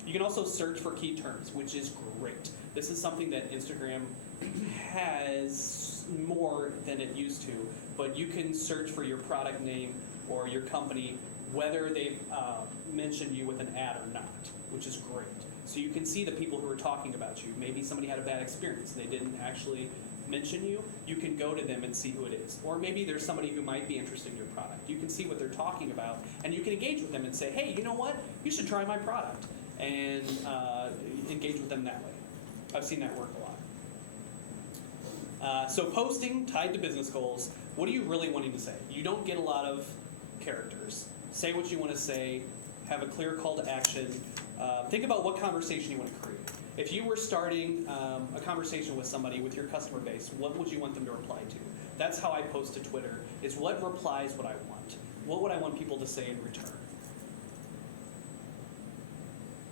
You can also search for key terms, which is great. This is something that Instagram has more than it used to, but you can search for your product name or your company, whether they've mentioned you with an ad or not, which is great. So you can see the people who are talking about you. Maybe somebody had a bad experience. They didn't actually mention you. You can go to them and see who it is. Or maybe there's somebody who might be interested in your product. You can see what they're talking about, and you can engage with them and say, hey, you know what? You should try my product, and engage with them that way. I've seen that work a lot. So posting tied to business goals, what are you really wanting to say? You don't get a lot of characters. Say what you want to say, have a clear call to action. Think about what conversation you want to create. If you were starting a conversation with somebody with your customer base, what would you want them to reply to? That's how I post to Twitter, is what replies what I want. What would I want people to say in return?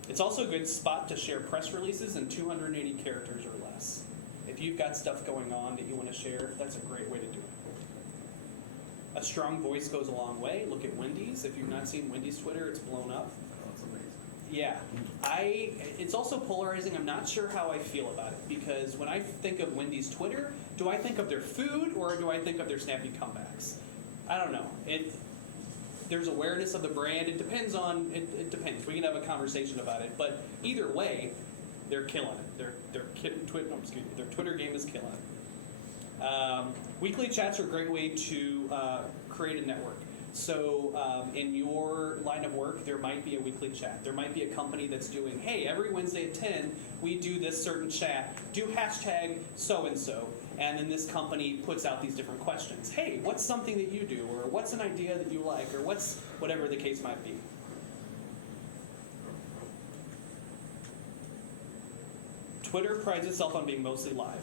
It's also a good spot to share press releases in 280 characters or less. If you've got stuff going on that you want to share, that's a great way to do A strong voice goes a long way. Look at Wendy's. If you've not seen Wendy's Twitter, it's blown up. That's amazing. Yeah, it's also polarizing. I'm not sure how I feel about it because when I think of Wendy's Twitter, do I think of their food or do I think of their snappy comebacks? I don't know. There's awareness of the brand. It depends. We can have a conversation about it, but either way, they're killing it. Their Twitter game is killing it. Weekly chats are a great way to create a network. So in your line of work, there might be a weekly chat. There might be a company that's doing, hey, every Wednesday at 10, we do this certain chat. Do hashtag so-and-so. And then this company puts out these different questions. Hey, what's something that you do? Or what's an idea that you like? Or what's whatever the case might be. Twitter prides itself on being mostly live.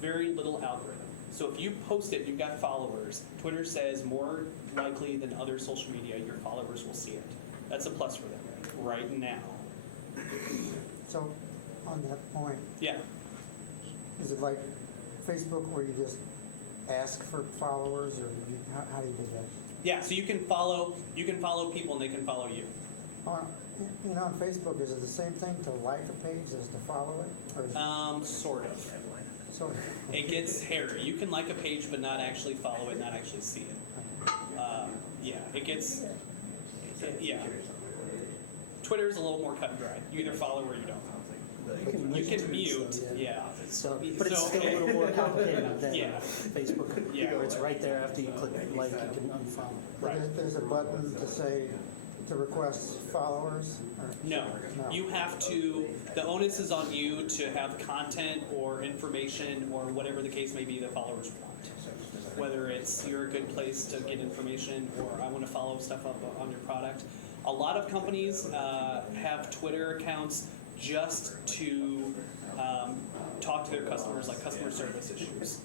Very little algorithm. So if you post it, you've got followers. Twitter says more likely than other social media, your followers will see it. That's a plus for them right now. So, on that point, Yeah. is it like Facebook where you just ask for followers, or how do you do that? Yeah, so you can follow people and they can follow you. On Facebook, is it the same thing to like a page as to follow it? Or is it Sort of. sort of? It gets hairy. You can like a page but not actually follow it, not actually see it. Yeah, it gets, yeah. Twitter's a little more cut and dry. You either follow or you don't. You can mute, yeah. So, but it's still a little more complicated than Yeah. Facebook, Yeah. where it's right there after you click like, you can unfollow. Right. There's a button to say, to request followers? Or- No, No. you have to, the onus is on you to have content or information or whatever the case may be that followers want. Whether it's you're a good place to get information or I want to follow stuff up on your product. A lot of companies have Twitter accounts just to talk to their customers, like customer service issues.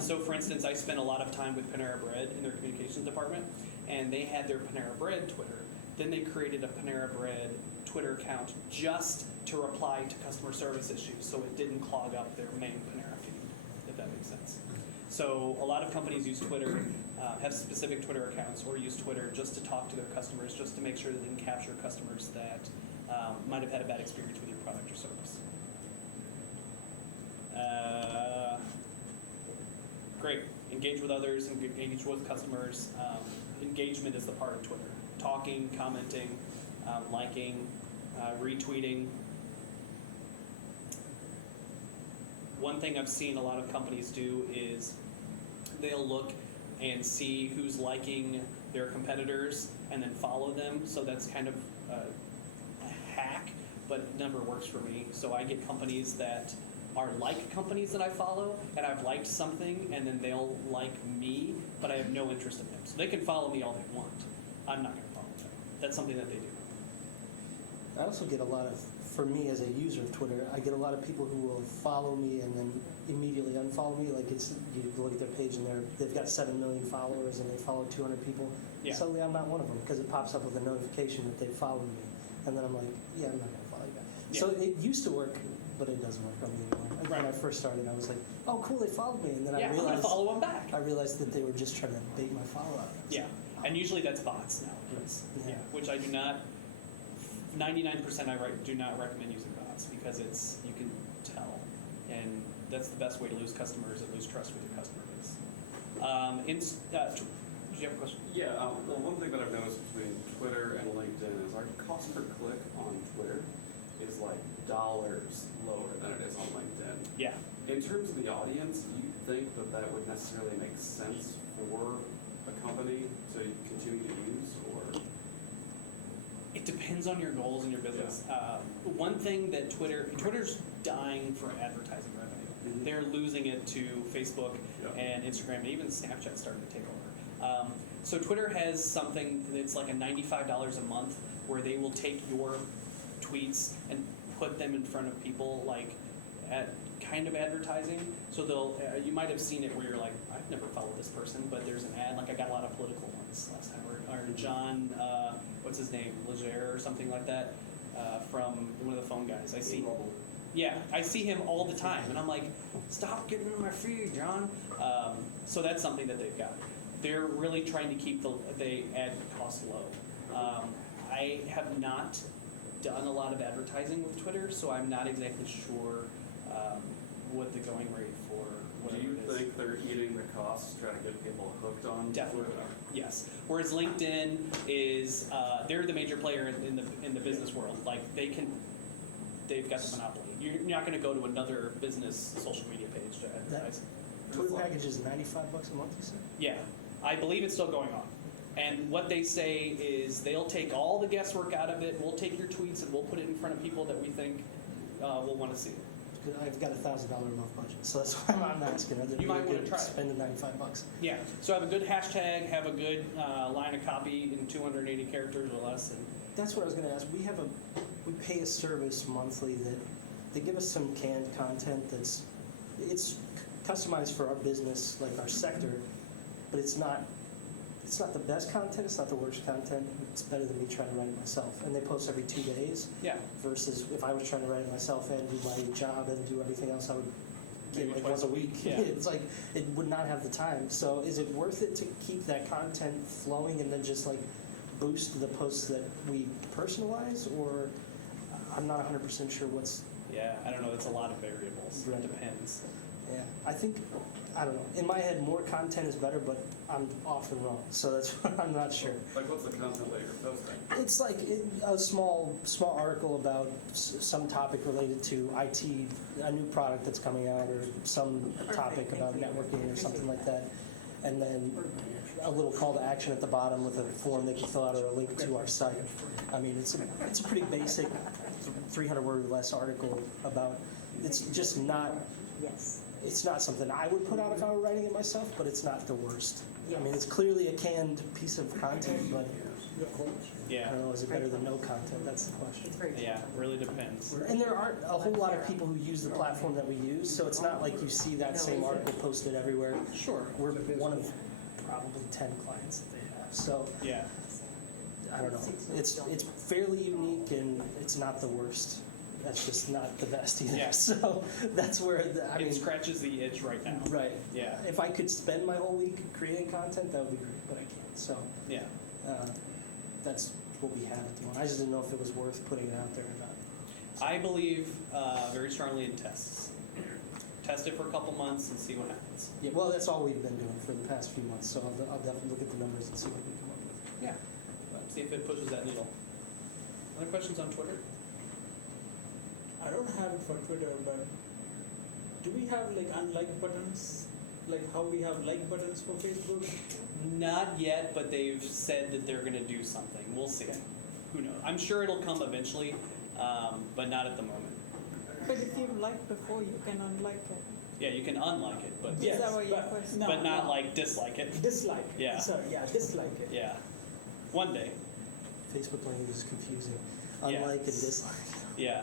So for instance, I spent a lot of time with Panera Bread in their communications department, and they had their Panera Bread Twitter. Then they created a Panera Bread Twitter account just to reply to customer service issues, so it didn't clog up their main Panera feed, if that makes sense. So a lot of companies use Twitter, have specific Twitter accounts, or use Twitter just to talk to their customers, just to make sure that they can capture customers that might have had a bad experience with your product or service. Great. Engage with others, engage with customers. Engagement is the part of Twitter. Talking, commenting, liking, retweeting. One thing I've seen a lot of companies do is they'll look and see who's liking their competitors and then follow them. So that's kind of a hack, but it never works for me. So I get companies that are like companies that I follow, and I've liked something, and then they'll like me, but I have no interest in them. So they can follow me all they want. I'm not going to follow them. That's something that they do. I also get a lot of, for me as a user of Twitter, I get a lot of people who will follow me and then immediately unfollow me. Like you look at their page and they've got 7 million followers and they follow 200 people. Yeah. Suddenly I'm not one of them because it pops up with a notification that they followed me. And then I'm like, yeah, I'm not going to follow you back. Yeah. So it used to work, but it doesn't work on me anymore. When I first started, I was like, oh, cool, they followed me. And then Yeah, I I'm going to realized follow them back. I realized that they were just trying to bait my follow-up. Yeah, and usually that's bots now. Yeah. Which I do not. 99% do not recommend using bots because you can tell, and that's the best way to lose customers and lose trust with your customer base. Did you have a question? Yeah, well, one thing that I've noticed between Twitter and LinkedIn is our cost per click on Twitter is like dollars lower than it is on LinkedIn. Yeah. In terms of the audience, do you think that would necessarily make sense for a company to continue to use, or? It depends on your goals and your business. One thing that Twitter's dying for advertising revenue. Mhm. They're losing it to Facebook Yep. and Instagram, and even Snapchat's starting to take over. So Twitter has something that's like a $95 a month where they will take your tweets and put them in front of people like at kind of advertising. So they'll, you might have seen it where you're like, I've never followed this person, but there's an ad. Like I got a lot of political ones last time, or John, what's his name, Legere or something like that, from one of the phone guys. I see him all the time, and I'm like, stop getting in my feed, John. So that's something that they've got. they're really trying to keep the ad cost low. I have not done a lot of advertising with Twitter, so I'm not exactly sure what the going rate for Do whatever you it is. think they're eating the costs, trying to get people hooked on? Definitely, Twitter? yes. Whereas LinkedIn is, they're the major player in the business world. Like they've got the monopoly. You're not going to go to another business social media page to advertise. Twitter package is $95 a month, you said? Yeah, I believe it's still going on. And what they say is they'll take all the guesswork out of it. We'll take your tweets and we'll put it in front of people that we think will want to see it. Because I've got $1,000 a month budget, so that's why I'm asking. Whether You might wanna try it. spend the $95. Yeah. So have a good hashtag, have a good line of copy in 280 characters or less, and That's what I was going to ask. We pay a service monthly that they give us some canned content it's customized for our business, like our sector, but it's not the best content. It's not the worst content. It's better than me trying to write it myself. And they post every 2 days. yeah. Versus if I was trying to write it myself and do my job and do everything else, I would get Maybe like twice once a a week, week. yeah. It's like it would not have the time. So is it worth it to keep that content flowing and then just like boost the posts that we personalize? Or I'm not 100% sure what's. Yeah, I don't know. It's a lot of variables. Right. It depends. Yeah, I don't know. In my head, more content is better, but I'm often wrong. So that's what I'm not sure. Like, what's the content that you're posting? It's like a small article about some topic related to IT, a new product that's coming out, or some topic about networking or something like that. And then a little call to action at the bottom with a form they can fill out or a link to our site. I mean, it's a pretty basic 300-word or less article about. It's just not. Yes. It's not something I would put out if I were writing it myself, but it's not the worst. I mean, it's clearly a canned piece of content, but I Yeah. don't know, is it better than no content? That's the question. It's very Yeah, really depends. And there aren't a whole lot of people who use the platform that we use, so it's not like you see that same article posted everywhere. Sure. We're one of probably 10 clients that they have. So Yeah. I don't know. It's fairly unique and it's not the worst. That's just not the best either. Yeah. So that's where I mean, It scratches the itch right now. right. Yeah. If I could spend my whole week creating content, that would be great, but I can't. So Yeah. that's what we have at the moment. I just didn't know if it was worth putting it out there or not. I believe very strongly in tests. Test it for a couple months and see what happens. Yeah, well, that's all we've been doing for the past few months, so I'll definitely look at the numbers and see what we come up with. Yeah. See if it pushes that needle. Other questions on Twitter? I don't have it for Twitter, but do we have like unlike buttons? Like how we have like buttons for Facebook? Not yet, but they've said that they're going to do something. We'll see. Who knows? I'm sure it'll come eventually, but not at the moment. But if you've liked before, you can unlike it. Yeah, you can unlike it, but Is that what your but, question- no, but not no. like dislike it. Dislike. Yeah. Sorry, yeah, dislike it. Yeah. One day. Facebook language is confusing. Yeah. Unlike and dislike. Yeah.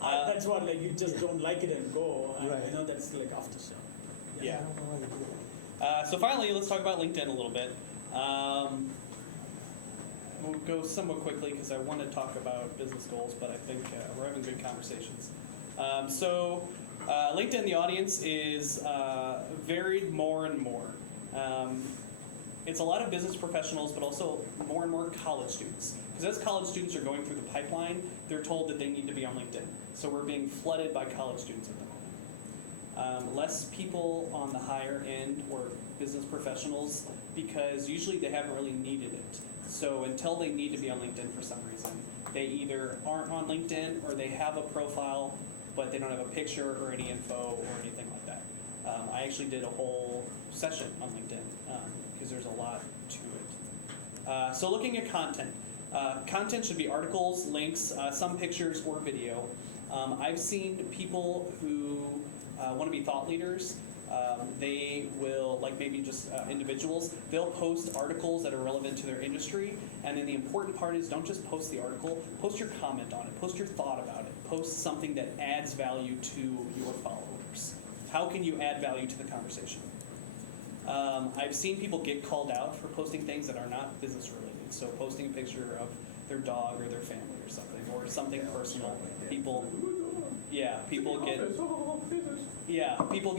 That's what like you just don't like it and go. And, Right. You know that's like aftershock. Yeah. I don't know why they do that. So finally, let's talk about LinkedIn a little bit. We'll go somewhat quickly because I want to talk about business goals, but I think we're having good conversations. LinkedIn, the audience is varied more and more. It's a lot of business professionals, but also more and more college students. Because as college students are going through the pipeline, they're told that they need to be on LinkedIn. So we're being flooded by college students at the moment. Less people on the higher end or business professionals because usually they haven't really needed it. So until they need to be on LinkedIn for some reason, they either aren't on LinkedIn or they have a profile, but they don't have a picture or any info or anything like that. I actually did a whole session on LinkedIn because there's a lot to it. So looking at content. Content should be articles, links, some pictures or video. I've seen people who want to be thought leaders. They will, like maybe just individuals, they'll post articles that are relevant to their industry. And then the important part is don't just post the article, post your comment on it, post your thought about it, post something that adds value to your followers. How can you add value to the conversation? I've seen people get called out for posting things that are not business related. So posting a picture of their dog or their family or something personal. People, Yeah, people get. Yeah, people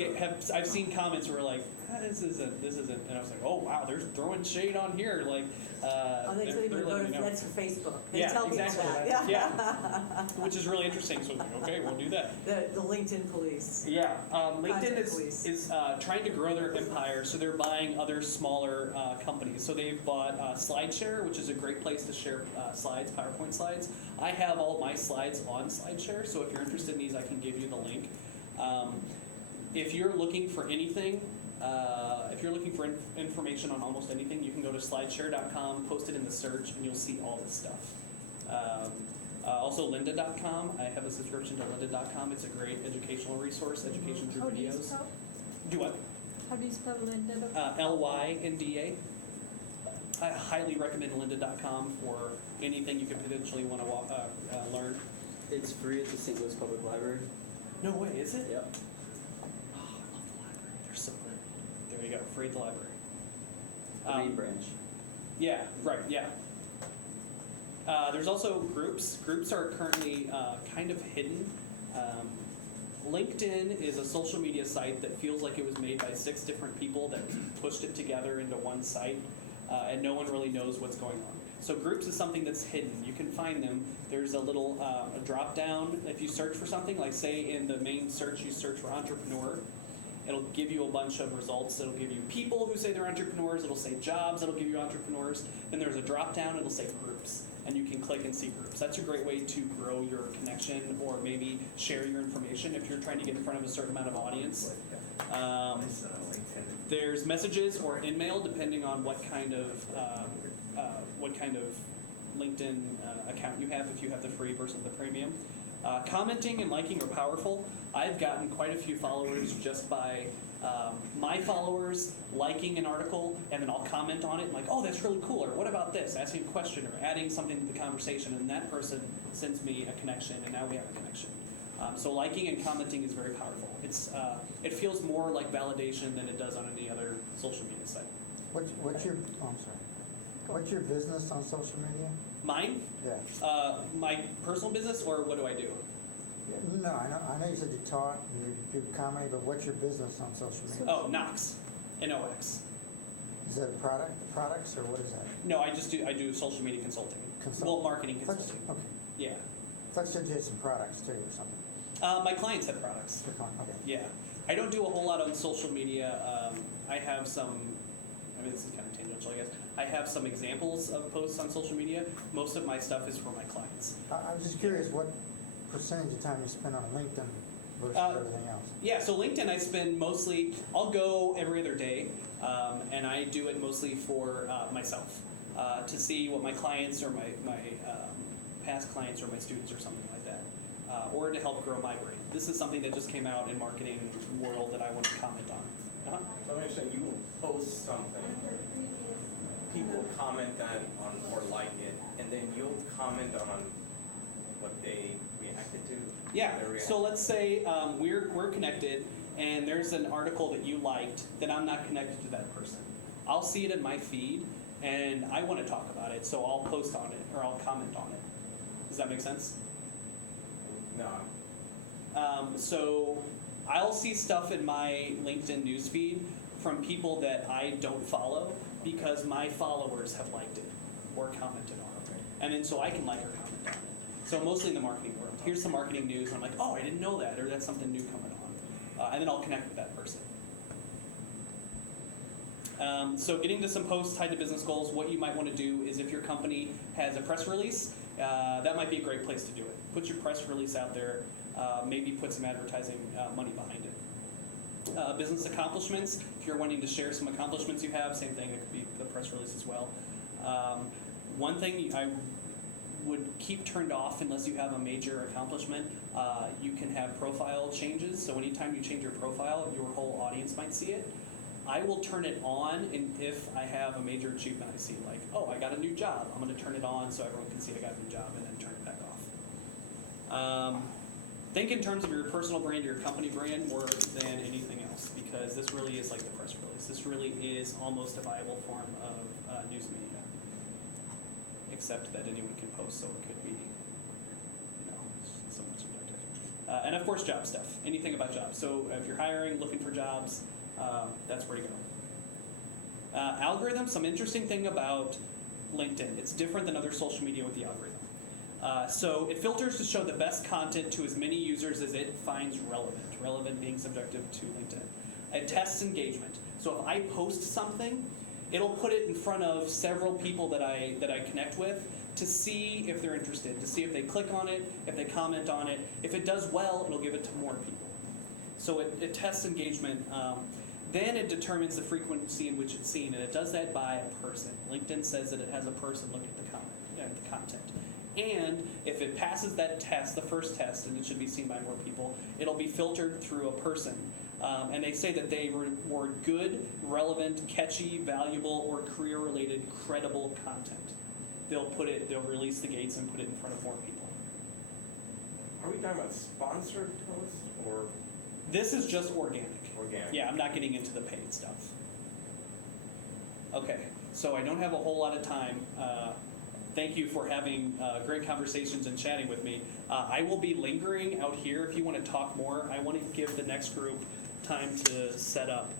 I've seen comments where like, this isn't, and I was like, oh wow, they're throwing shade on here, like. Oh, they tell you to they're go letting to, me know. that's for Facebook. They Yeah, tell people exactly. that. Yeah, which is really interesting. So like, okay, we'll do that. The LinkedIn police. Yeah, LinkedIn Content is police. trying to grow their empire, so they're buying other smaller companies. So they've bought SlideShare, which is a great place to share slides, PowerPoint slides. I have all my slides on SlideShare, so if you're interested in these, I can give you the link. If you're looking for anything, if you're looking for information on almost anything, you can go to slideshare.com, post it in the search, and you'll see all this stuff. Also lynda.com. I have a subscription to lynda.com. It's a great educational resource, education through How do you videos. spell? Do what? How do you spell Linda? Lynda. I highly recommend lynda.com for anything you could potentially want to learn. It's free at the St. Louis Public Library. No way, is it? Yep. Oh, I love the library. They're so good. There you go, free at the library. The main branch. Yeah, right, yeah. There's also groups. Groups are currently kind of hidden. LinkedIn is a social media site that feels like it was made by 6 different people that pushed it together into one site, and no one really knows what's going on. So groups is something that's hidden. You can find them. There's a little a drop down. If you search for something, like say in the main search you search for entrepreneur, it'll give you a bunch of results. It'll give you people who say they're entrepreneurs. It'll say jobs. It'll give you entrepreneurs. Then there's a drop down. It'll say groups, and you can click and see groups. That's a great way to grow your connection or maybe share your information if you're trying to get in front of a certain amount of audience. There's messages or InMail depending on what kind of LinkedIn account you have, if you have the free versus the premium. Commenting and liking are powerful. I've gotten quite a few followers just by my followers liking an article, and then I'll comment on it and like, oh, that's really cool, or what about this? Asking a question or adding something to the conversation, and that person sends me a connection, and now we have a connection. So liking and commenting is very powerful. It feels more like validation than it does on any other social media site. What's your, oh, I'm sorry. What's your business on social media? Mine? Yeah. My personal business, or what do I do? No, I know you said you taught and you do comedy, but what's your business on social media? Oh, Nox, N-O-X. Is that products or what is that? No, I do social media consulting. Well, marketing consulting. Okay. Yeah. I thought you did some products too or something. My clients have products. Okay. Yeah. I don't do a whole lot on social media. I have some, this is kind of tangential, I guess. I have some examples of posts on social media. Most of my stuff is for my clients. I was just curious what percentage of time you spend on LinkedIn versus everything else. Yeah, so LinkedIn I spend mostly, I'll go every other day, and I do it mostly for myself, to see what my clients or my past clients or my students or something like that, or to help grow my brand. This is something that just came out in marketing world that I want to comment on. So I'm saying you will post something, people comment on or like it, and then you'll comment on what they reacted to? Yeah, so let's say we're connected, and there's an article that you liked that I'm not connected to that person. I'll see it in my feed, and I want to talk about it, so I'll post on it, or I'll comment on it. Does that make sense? No. So I'll see stuff in my LinkedIn newsfeed from people that I don't follow because my followers have liked it or commented on it. And then so I can like or comment on it. So mostly in the marketing world. Here's some marketing news, and I'm like, oh, I didn't know that, or that's something new coming on. And then I'll connect with that person. So getting to some posts tied to business goals, what you might want to do is if your company has a press release, that might be a great place to do it. Put your press release out there, maybe put some advertising money behind it. Business accomplishments, if you're wanting to share some accomplishments you have, same thing, it could be the press release as well. One thing I would keep turned off unless you have a major accomplishment, you can have profile changes. So anytime you change your profile, your whole audience might see it. I will turn it on and if I have a major achievement I see, like, oh, I got a new job. I'm going to turn it on so everyone can see I got a new job and then turn it back off. Think in terms of your personal brand, your company brand, more than anything else, because this really is like the press release. This really is almost a viable form of news media, except that anyone can post, so it could be, somewhat subjective. And of course, job stuff, anything about jobs. So if you're hiring, looking for jobs, that's where to go. Algorithm, some interesting thing about LinkedIn. It's different than other social media with the algorithm. So it filters to show the best content to as many users as it finds relevant, relevant being subjective to LinkedIn. It tests engagement. So if I post something, it'll put it in front of several people that I connect with to see if they're interested, to see if they click on it, if they comment on it. If it does well, it'll give it to more people. So it tests engagement. Then it determines the frequency in which it's seen, and it does that by a person. LinkedIn says that it has a person look at the content. And if it passes that test, the first test, and it should be seen by more people, it'll be filtered through a person. And they say that they reward good, relevant, catchy, valuable, or career-related, credible content. They'll release the gates and put it in front of more people. Are we talking about sponsored posts or This is just organic. organic? Yeah, I'm not getting into the paid stuff. Okay, so I don't have a whole lot of time. Thank you for having great conversations and chatting with me. I will be lingering out here if you want to talk more. I want to give the next group time to set up.